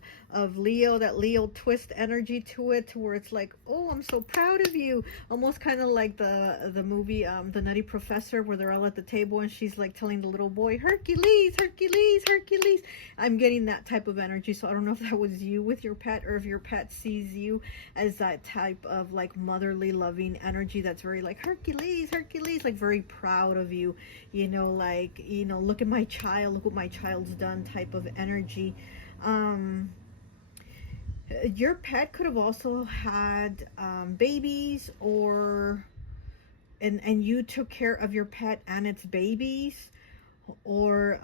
Leo, that Leo twist energy to it, to where it's like, oh, I'm so proud of you. Almost kind of like the movie The Nutty Professor, where they're all at the table and she's like telling the little boy, Hercules, Hercules, Hercules. I'm getting that type of energy. So I don't know if that was you with your pet, or if your pet sees you as that type of like motherly loving energy that's very like Hercules, Hercules, like very proud of you, you know, like, you know, look at my child, look what my child's done type of energy. Your pet could have also had babies, or and you took care of your pet and its babies, or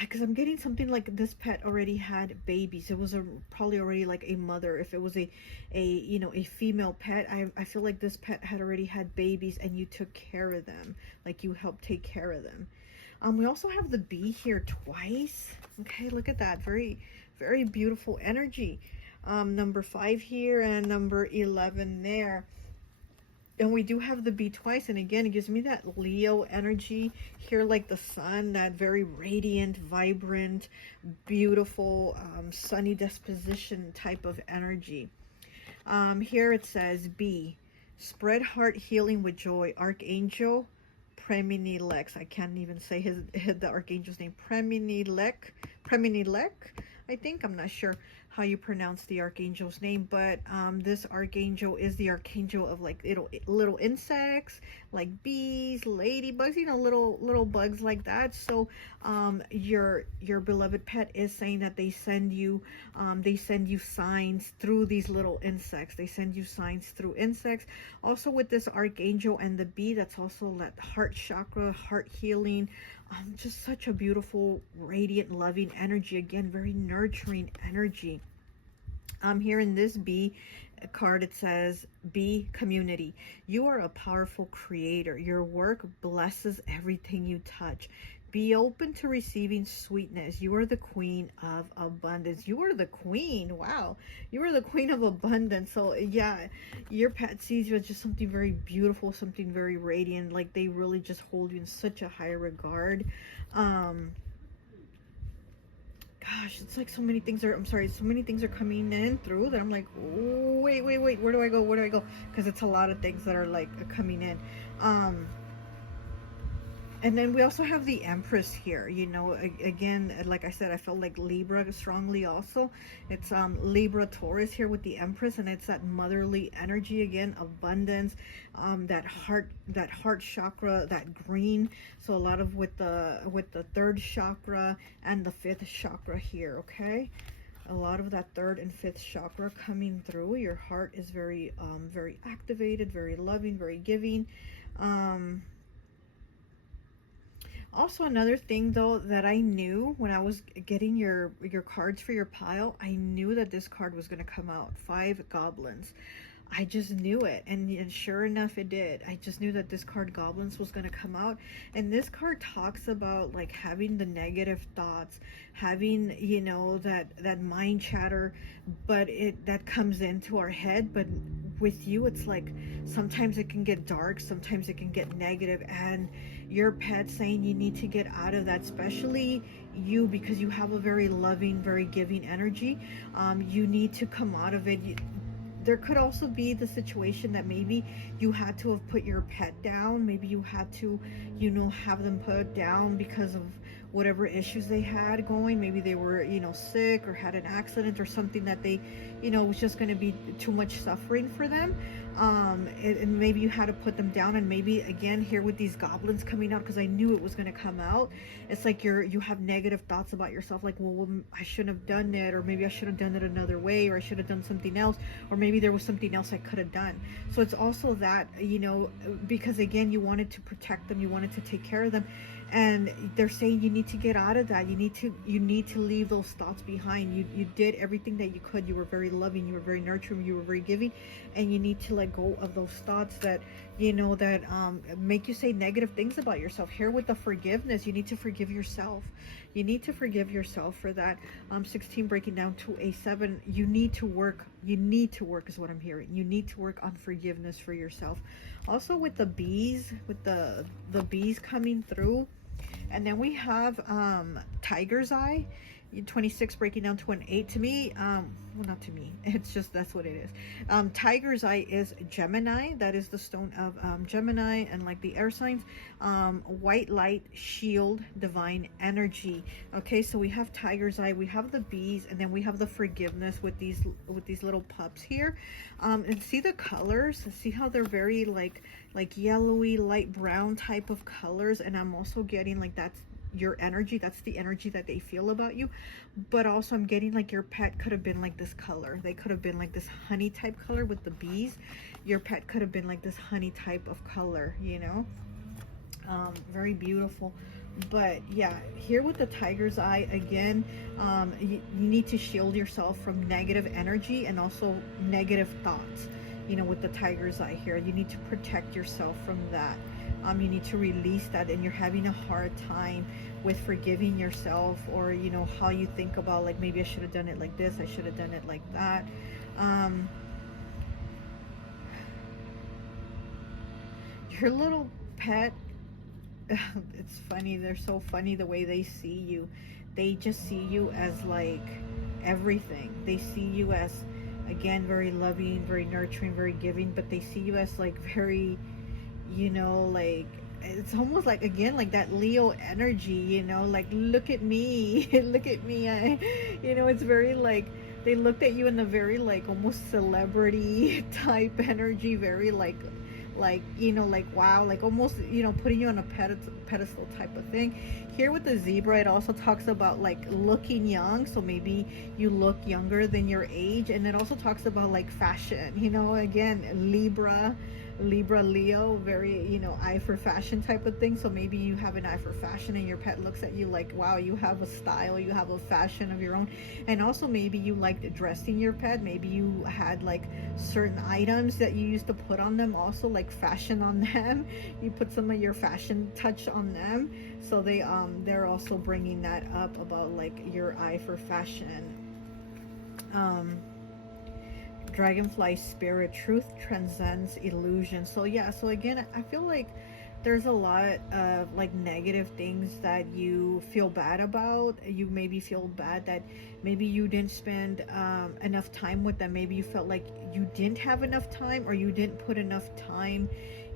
because I'm getting something like this pet already had babies. It was probably already like a mother. If it was a you know, a female pet, I feel like this pet had already had babies and you took care of them, like you helped take care of them. We also have the bee here twice. Okay, look at that. Very, very beautiful energy. Number 5 here and number 11 there. And we do have the bee twice. And again, it gives me that Leo energy here, like the sun, that very radiant, vibrant, beautiful, sunny disposition type of energy. Here it says, bee, spread heart healing with joy, Archangel Lex. I can't even say the archangel's name. Lex, I think. I'm not sure how you pronounce the archangel's name, but this archangel is the archangel of like little insects, like bees, ladybugs, you know, little bugs like that. So your beloved pet is saying that they send you signs through these little insects. They send you signs through insects. Also with this archangel and the bee, that's also that heart chakra, heart healing. Just such a beautiful, radiant, loving energy. Again, very nurturing energy. Here in this bee card, it says, bee community. You are a powerful creator. Your work blesses everything you touch. Be open to receiving sweetness. You are the queen of abundance. You are the queen. Wow. You are the queen of abundance. So yeah, your pet sees you as just something very beautiful, something very radiant. Like they really just hold you in such a high regard. Gosh, it's like so many things are, so many things are coming in through that I'm like, oh, wait, where do I go? Because it's a lot of things that are like coming in. And then we also have the Empress here, you know, again, like I said, I felt like Libra strongly also. It's Libra Taurus here with the Empress, and it's that motherly energy again, abundance, that heart chakra, that green. So a lot of with the 3rd chakra and the 5th chakra here, okay? A lot of that 3rd and 5th chakra coming through. Your heart is very very activated, very loving, very giving. Also, another thing though that I knew when I was getting your cards for your pile, I knew that this card was going to come out. 5 goblins. I just knew it, and sure enough it did. I just knew that this card, goblins, was going to come out. And this card talks about like having the negative thoughts, having, you know, that mind chatter, but that comes into our head. But with you, it's like sometimes it can get dark, sometimes it can get negative, and your pet saying you need to get out of that, especially you, because you have a very loving, very giving energy. You need to come out of it. There could also be the situation that maybe you had to have put your pet down. Maybe you had to, you know, have them put down because of whatever issues they had going. Maybe they were, you know, sick or had an accident or something that they, you know, was just going to be too much suffering for them. And maybe you had to put them down. And maybe again here with these goblins coming out, because I knew it was going to come out, it's like you have negative thoughts about yourself, like, well, I shouldn't have done it, or maybe I should have done it another way, or I should have done something else, or maybe there was something else I could have done. So it's also that, you know, because again, you wanted to protect them, you wanted to take care of them, and they're saying you need to get out of that. You need to leave those thoughts behind. You did everything that you could. You were very loving, you were very nurturing, you were very giving, and you need to let go of those thoughts that, you know, that make you say negative things about yourself. Here with the forgiveness, you need to forgive yourself. You need to forgive yourself for that. 16 breaking down to a 7. You need to work is what I'm hearing. You need to work on forgiveness for yourself. Also with the bees, with the bees coming through. And then we have Tiger's Eye, 26 breaking down to an 8. To me, well, not to me, it's just that's what it is. Tiger's Eye is Gemini. That is the stone of Gemini and like the air signs. White light, shield, divine energy. Okay, so we have Tiger's Eye, we have the bees, and then we have the forgiveness with these little pups here. And see the colors, see how they're very like yellowy, light brown type of colors. And I'm also getting like that's your energy, that's the energy that they feel about you. But also I'm getting like your pet could have been like this color. They could have been like this honey type color with the bees. Your pet could have been like this honey type of color, you know. Very beautiful. But yeah, here with the Tiger's Eye again, you need to shield yourself from negative energy and also negative thoughts. You know, with the Tiger's Eye here, you need to protect yourself from that. You need to release that, and you're having a hard time with forgiving yourself, or you know, how you think about like, maybe I should have done it like this, I should have done it like that. Your little pet, it's funny, they're so funny the way they see you. They just see you as like everything. They see you as, again, very loving, very nurturing, very giving, but they see you as like very, you know, like it's almost like, again, like that Leo energy, you know, like look at me look at me. You know, it's very like they looked at you in the very like almost celebrity type energy, very like you know, like wow, like almost, you know, putting you on a pedestal type of thing. Here with the zebra, it also talks about like looking young, so maybe you look younger than your age. And it also talks about like fashion, you know, again, Libra, Leo, very, you know, eye for fashion type of thing. So maybe you have an eye for fashion and your pet looks at you like, wow, you have a style, you have a fashion of your own. And also maybe you liked dressing your pet. Maybe you had like certain items that you used to put on them, also like fashion on them. You put some of your fashion touch on them. So they're also bringing that up about like your eye for fashion. Dragonfly spirit, truth transcends illusion. So yeah, so again, I feel like there's a lot of like negative things that you feel bad about. You maybe feel bad that maybe you didn't spend enough time with them. Maybe you felt like you didn't have enough time, or you didn't put enough time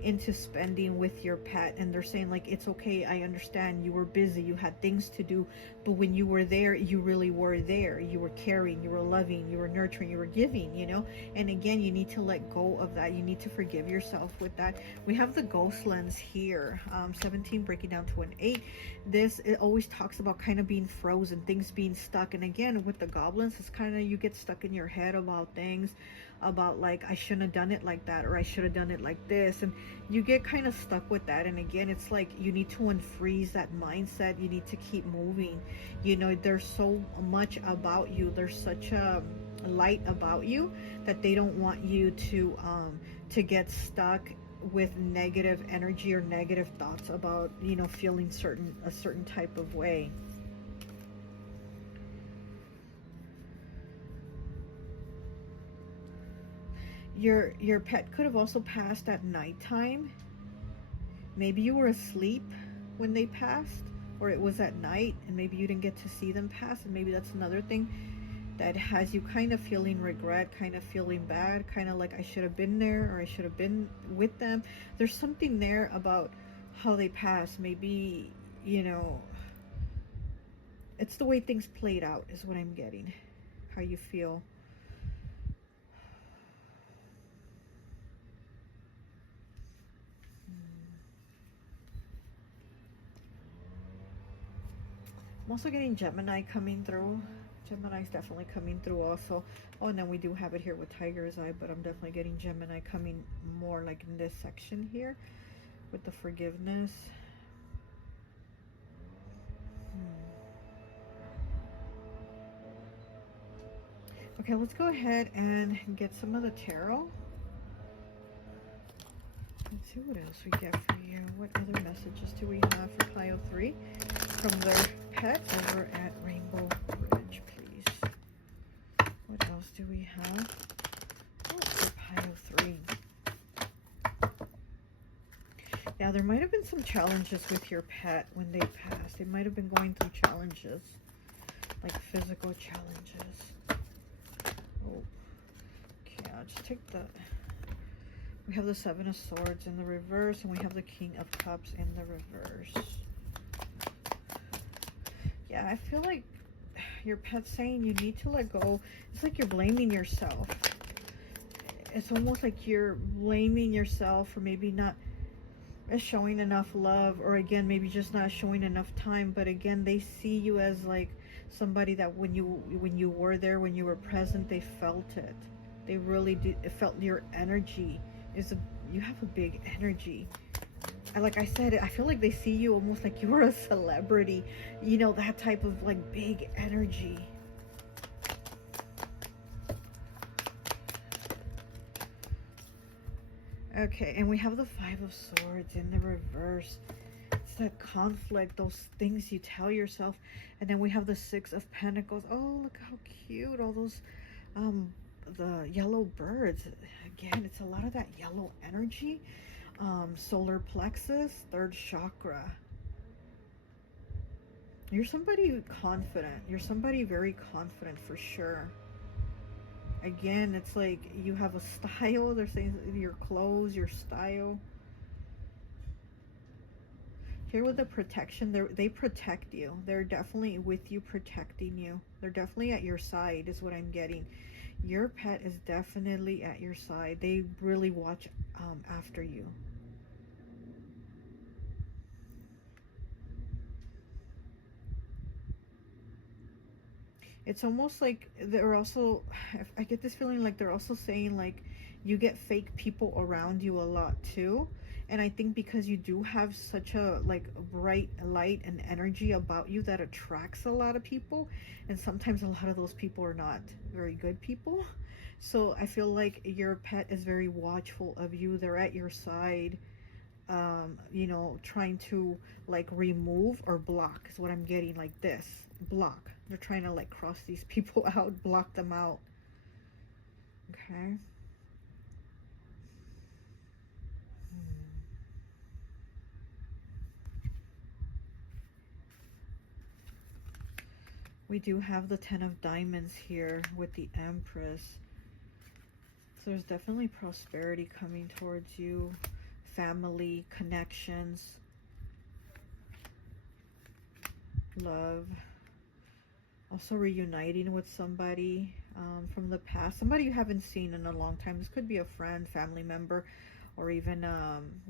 into spending with your pet. And they're saying like, it's okay, I understand, you were busy, you had things to do, but when you were there, you really were there. You were caring, you were loving, you were nurturing, you were giving, you know. And again, you need to let go of that. You need to forgive yourself with that. We have the ghost lens here, 17 breaking down to an 8. This, it always talks about kind of being frozen, things being stuck. And again, with the goblins, it's kind of, you get stuck in your head about things, about like, I shouldn't have done it like that, or I should have done it like this, and you get kind of stuck with that. And again, it's like you need to unfreeze that mindset. You need to keep moving. You know, there's so much about you, there's such a light about you, that they don't want you to get stuck with negative energy or negative thoughts about, you know, feeling a certain type of way. Your pet could have also passed at nighttime. Maybe you were asleep when they passed, or it was at night and maybe you didn't get to see them pass. And maybe that's another thing that has you kind of feeling regret, kind of feeling bad, kind of like, I should have been there, or I should have been with them. There's something there about how they pass. Maybe, you know, It's the way things played out is what I'm getting. How you feel. I'm also getting Gemini coming through. Gemini's definitely coming through also. Oh, and then we do have it here with Tiger's Eye, but I'm definitely getting Gemini coming more like in this section here with the forgiveness. Okay, let's go ahead and get some of the tarot. Let's see what else we get for you. What other messages do we have for pile 3 from their pet over at Rainbow Bridge, please? What else do we have? Oh, for pile 3. Yeah, there might have been some challenges with your pet when they passed. They might have been going through challenges, like physical challenges. Oh, okay, I'll just take the... We have the Seven of Swords in the reverse, and we have the King of Cups in the reverse. Yeah, I feel like your pet's saying you need to let go. It's like you're blaming yourself. It's almost like you're blaming yourself for maybe not showing enough love, or again, maybe just not showing enough time. But again, they see you as like somebody that when you were there, when you were present, they felt it. They really did. It felt your energy. You have a big energy. Like I said, I feel like they see you almost like you were a celebrity, you know, that type of like big energy. Okay, and we have the Five of Swords in the reverse. It's that conflict, those things you tell yourself. And then we have the Six of Pentacles. Oh, look how cute, all those the yellow birds. Again, it's a lot of that yellow energy. Solar plexus, third chakra. You're somebody confident. You're somebody very confident for sure. Again, it's like you have a style. They're saying your clothes, your style. Here with the protection, they protect you. They're definitely with you, protecting you. They're definitely at your side is what I'm getting. Your pet is definitely at your side. They really watch after you. It's almost like they're also, I get this feeling like they're also saying like you get fake people around you a lot too. And I think because you do have such a like bright light and energy about you that attracts a lot of people, and sometimes a lot of those people are not very good people. So I feel like your pet is very watchful of you. They're at your side, you know, trying to like remove or block is what I'm getting. Like this, block. They're trying to like cross these people out, block them out. Okay. We do have the Ten of Diamonds here with the Empress. So there's definitely prosperity coming towards you, family, connections, love. Also reuniting with somebody from the past, somebody you haven't seen in a long time. This could be a friend, family member, or even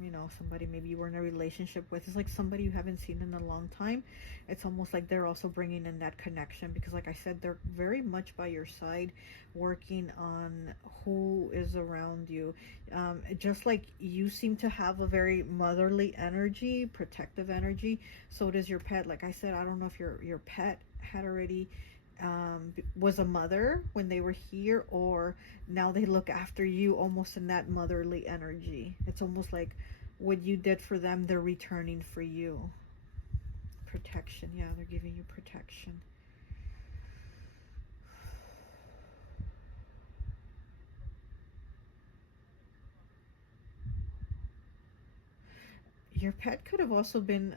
you know, somebody maybe you were in a relationship with. It's like somebody you haven't seen in a long time. It's almost like they're also bringing in that connection, because like I said, they're very much by your side, working on who is around you. Just like you seem to have a very motherly energy, protective energy, so does your pet. Like I said, I don't know if your pet had already was a mother when they were here, or now they look after you almost in that motherly energy. It's almost like what you did for them, they're returning for you. Protection. Yeah, they're giving you protection. Your pet could have also been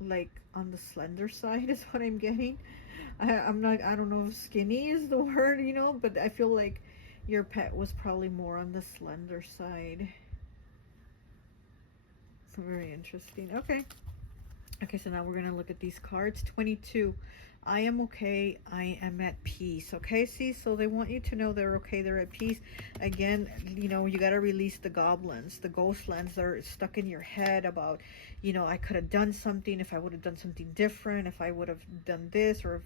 like on the slender side is what I'm getting. I don't know if skinny is the word, you know, but I feel like your pet was probably more on the slender side. Very interesting. Okay. Okay, so now we're going to look at these cards. 22. I am okay. I am at peace. Okay, see? So they want you to know they're okay. They're at peace. Again, you know, you got to release the goblins, the ghost lands that are stuck in your head about, you know, I could have done something if I would have done something different, if I would have done this or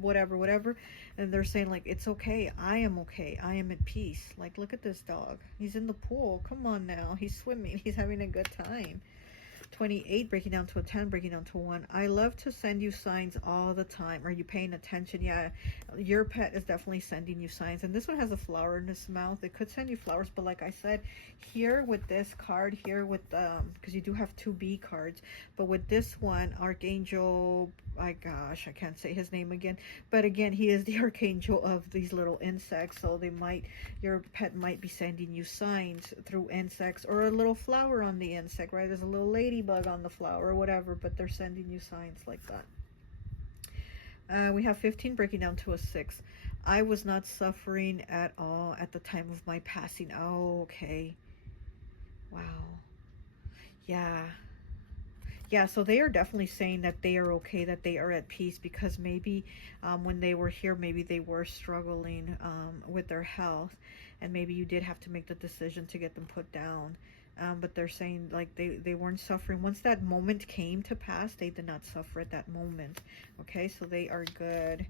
whatever, whatever. And they're saying, like, it's okay. I am okay. I am at peace. Like, look at this dog. He's in the pool. Come on now. He's swimming. He's having a good time. 28, breaking down to a 10, breaking down to 1. I love to send you signs all the time. Are you paying attention? Yeah, your pet is definitely sending you signs. And this one has a flower in its mouth. It could send you flowers, but like I said, here with this card, here with, because you do have 2 B cards, but with this one, Archangel, my gosh, I can't say his name again, but again, he is the archangel of these little insects, so they might, your pet might be sending you signs through insects, or a little flower on the insect, right? There's a little ladybug on the flower or whatever, but they're sending you signs like that. We have 15, breaking down to a 6. I was not suffering at all at the time of my passing. Oh, okay. Wow. Yeah. Yeah, so they are definitely saying that they are okay, that they are at peace, because maybe when they were here, maybe they were struggling with their health, and maybe you did have to make the decision to get them put down. But they're saying, like, they weren't suffering. Once that moment came to pass, they did not suffer at that moment. Okay, so they are good.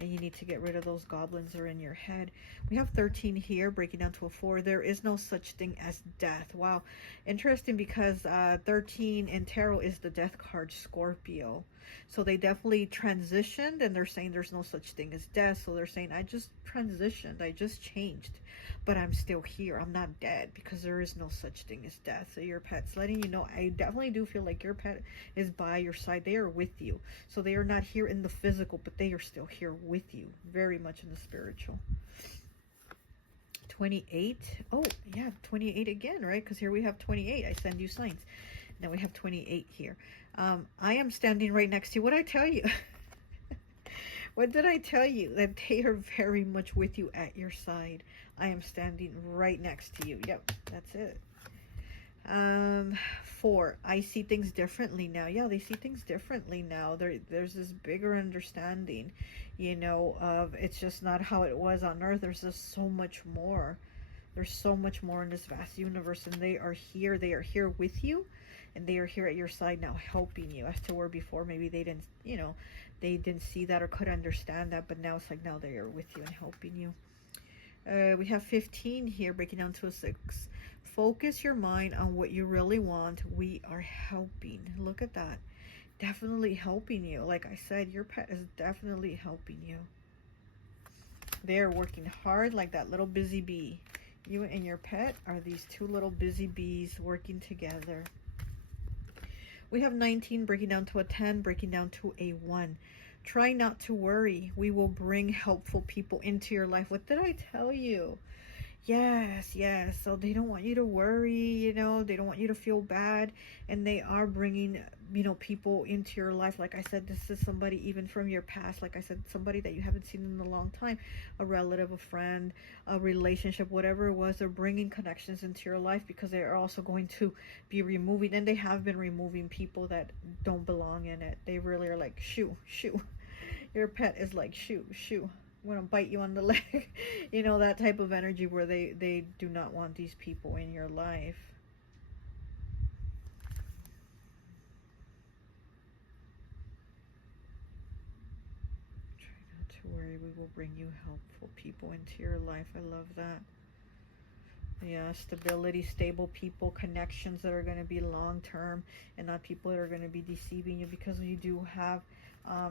And you need to get rid of those goblins that are in your head. We have 13 here, breaking down to a 4. There is no such thing as death. Wow. Interesting, because 13 in tarot is the death card, Scorpio. So they definitely transitioned, and they're saying there's no such thing as death. So they're saying, I just transitioned, I just changed, but I'm still here. I'm not dead, because there is no such thing as death. So your pet's letting you know, I definitely do feel like your pet is by your side. They are with you. So they are not here in the physical, but they are still here with you, very much in the spiritual. 28. Oh, yeah, 28 again, right? Because here we have 28. I send you signs. Now we have 28 here. I am standing right next to you. What did I tell you? What did I tell you? That they are very much with you at your side. I am standing right next to you. Yep, that's it. 4. I see things differently now. Yeah, they see things differently now. There's this bigger understanding, you know, of it's just not how it was on Earth. There's just so much more. There's so much more in this vast universe, and they are here. They are here with you, and they are here at your side now, helping you. As to where before, maybe they didn't, you know, they didn't see that or could understand that, but now it's like, now they are with you and helping you. We have 15 here, breaking down to a 6. Focus your mind on what you really want. We are helping. Look at that. Definitely helping you. Like I said, your pet is definitely helping you. They are working hard like that little busy bee. You and your pet are these 2 little busy bees working together. We have 19, breaking down to a 10, breaking down to a 1. Try not to worry. We will bring helpful people into your life. What did I tell you? Yes, yes. So they don't want you to worry, you know, they don't want you to feel bad. And they are bringing, you know, people into your life. Like I said, this is somebody even from your past. Like I said, somebody that you haven't seen in a long time. A relative, a friend, a relationship, whatever it was. They're bringing connections into your life, because they are also going to be removing. And they have been removing people that don't belong in it. They really are like, shoo, shoo. Your pet is like, shoo, shoo. I'm gonna bite you on the leg. You know, that type of energy where they do not want these people in your life. Try not to worry. We will bring you helpful people into your life. I love that. Yeah, stability, stable people, connections that are going to be long-term, and not people that are going to be deceiving you, because you do have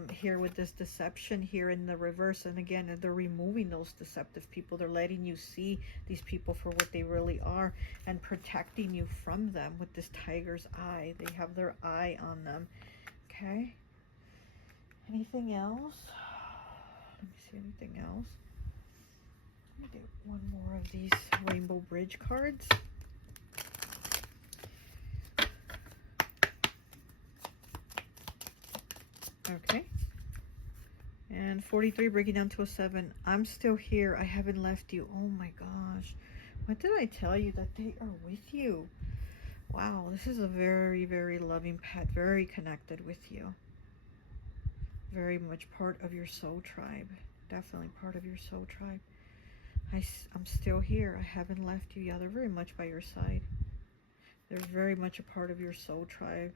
here with this deception here in the reverse. And again, they're removing those deceptive people. They're letting you see these people for what they really are, and protecting you from them with this tiger's eye. They have their eye on them. Okay. Anything else? Let me see, anything else? Let me get one more of these Rainbow Bridge cards. Okay. And 43, breaking down to a 7. I'm still here. I haven't left you. Oh my gosh. What did I tell you? That they are with you. Wow, this is a very, very loving pet, very connected with you. Very much part of your soul tribe. Definitely part of your soul tribe. I'm still here. I haven't left you. Yeah, they're very much by your side. They're very much a part of your soul tribe.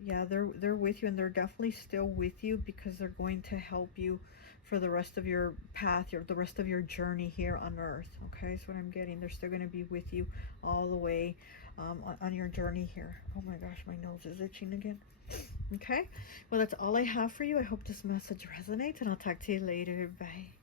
Yeah, they're with you, and they're definitely still with you because they're going to help you for the rest of your path, the rest of your journey here on Earth. Okay, that's what I'm getting. They're still going to be with you all the way on your journey here. Oh my gosh, my nose is itching again. Okay, well, that's all I have for you. I hope this message resonates, and I'll talk to you later. Bye.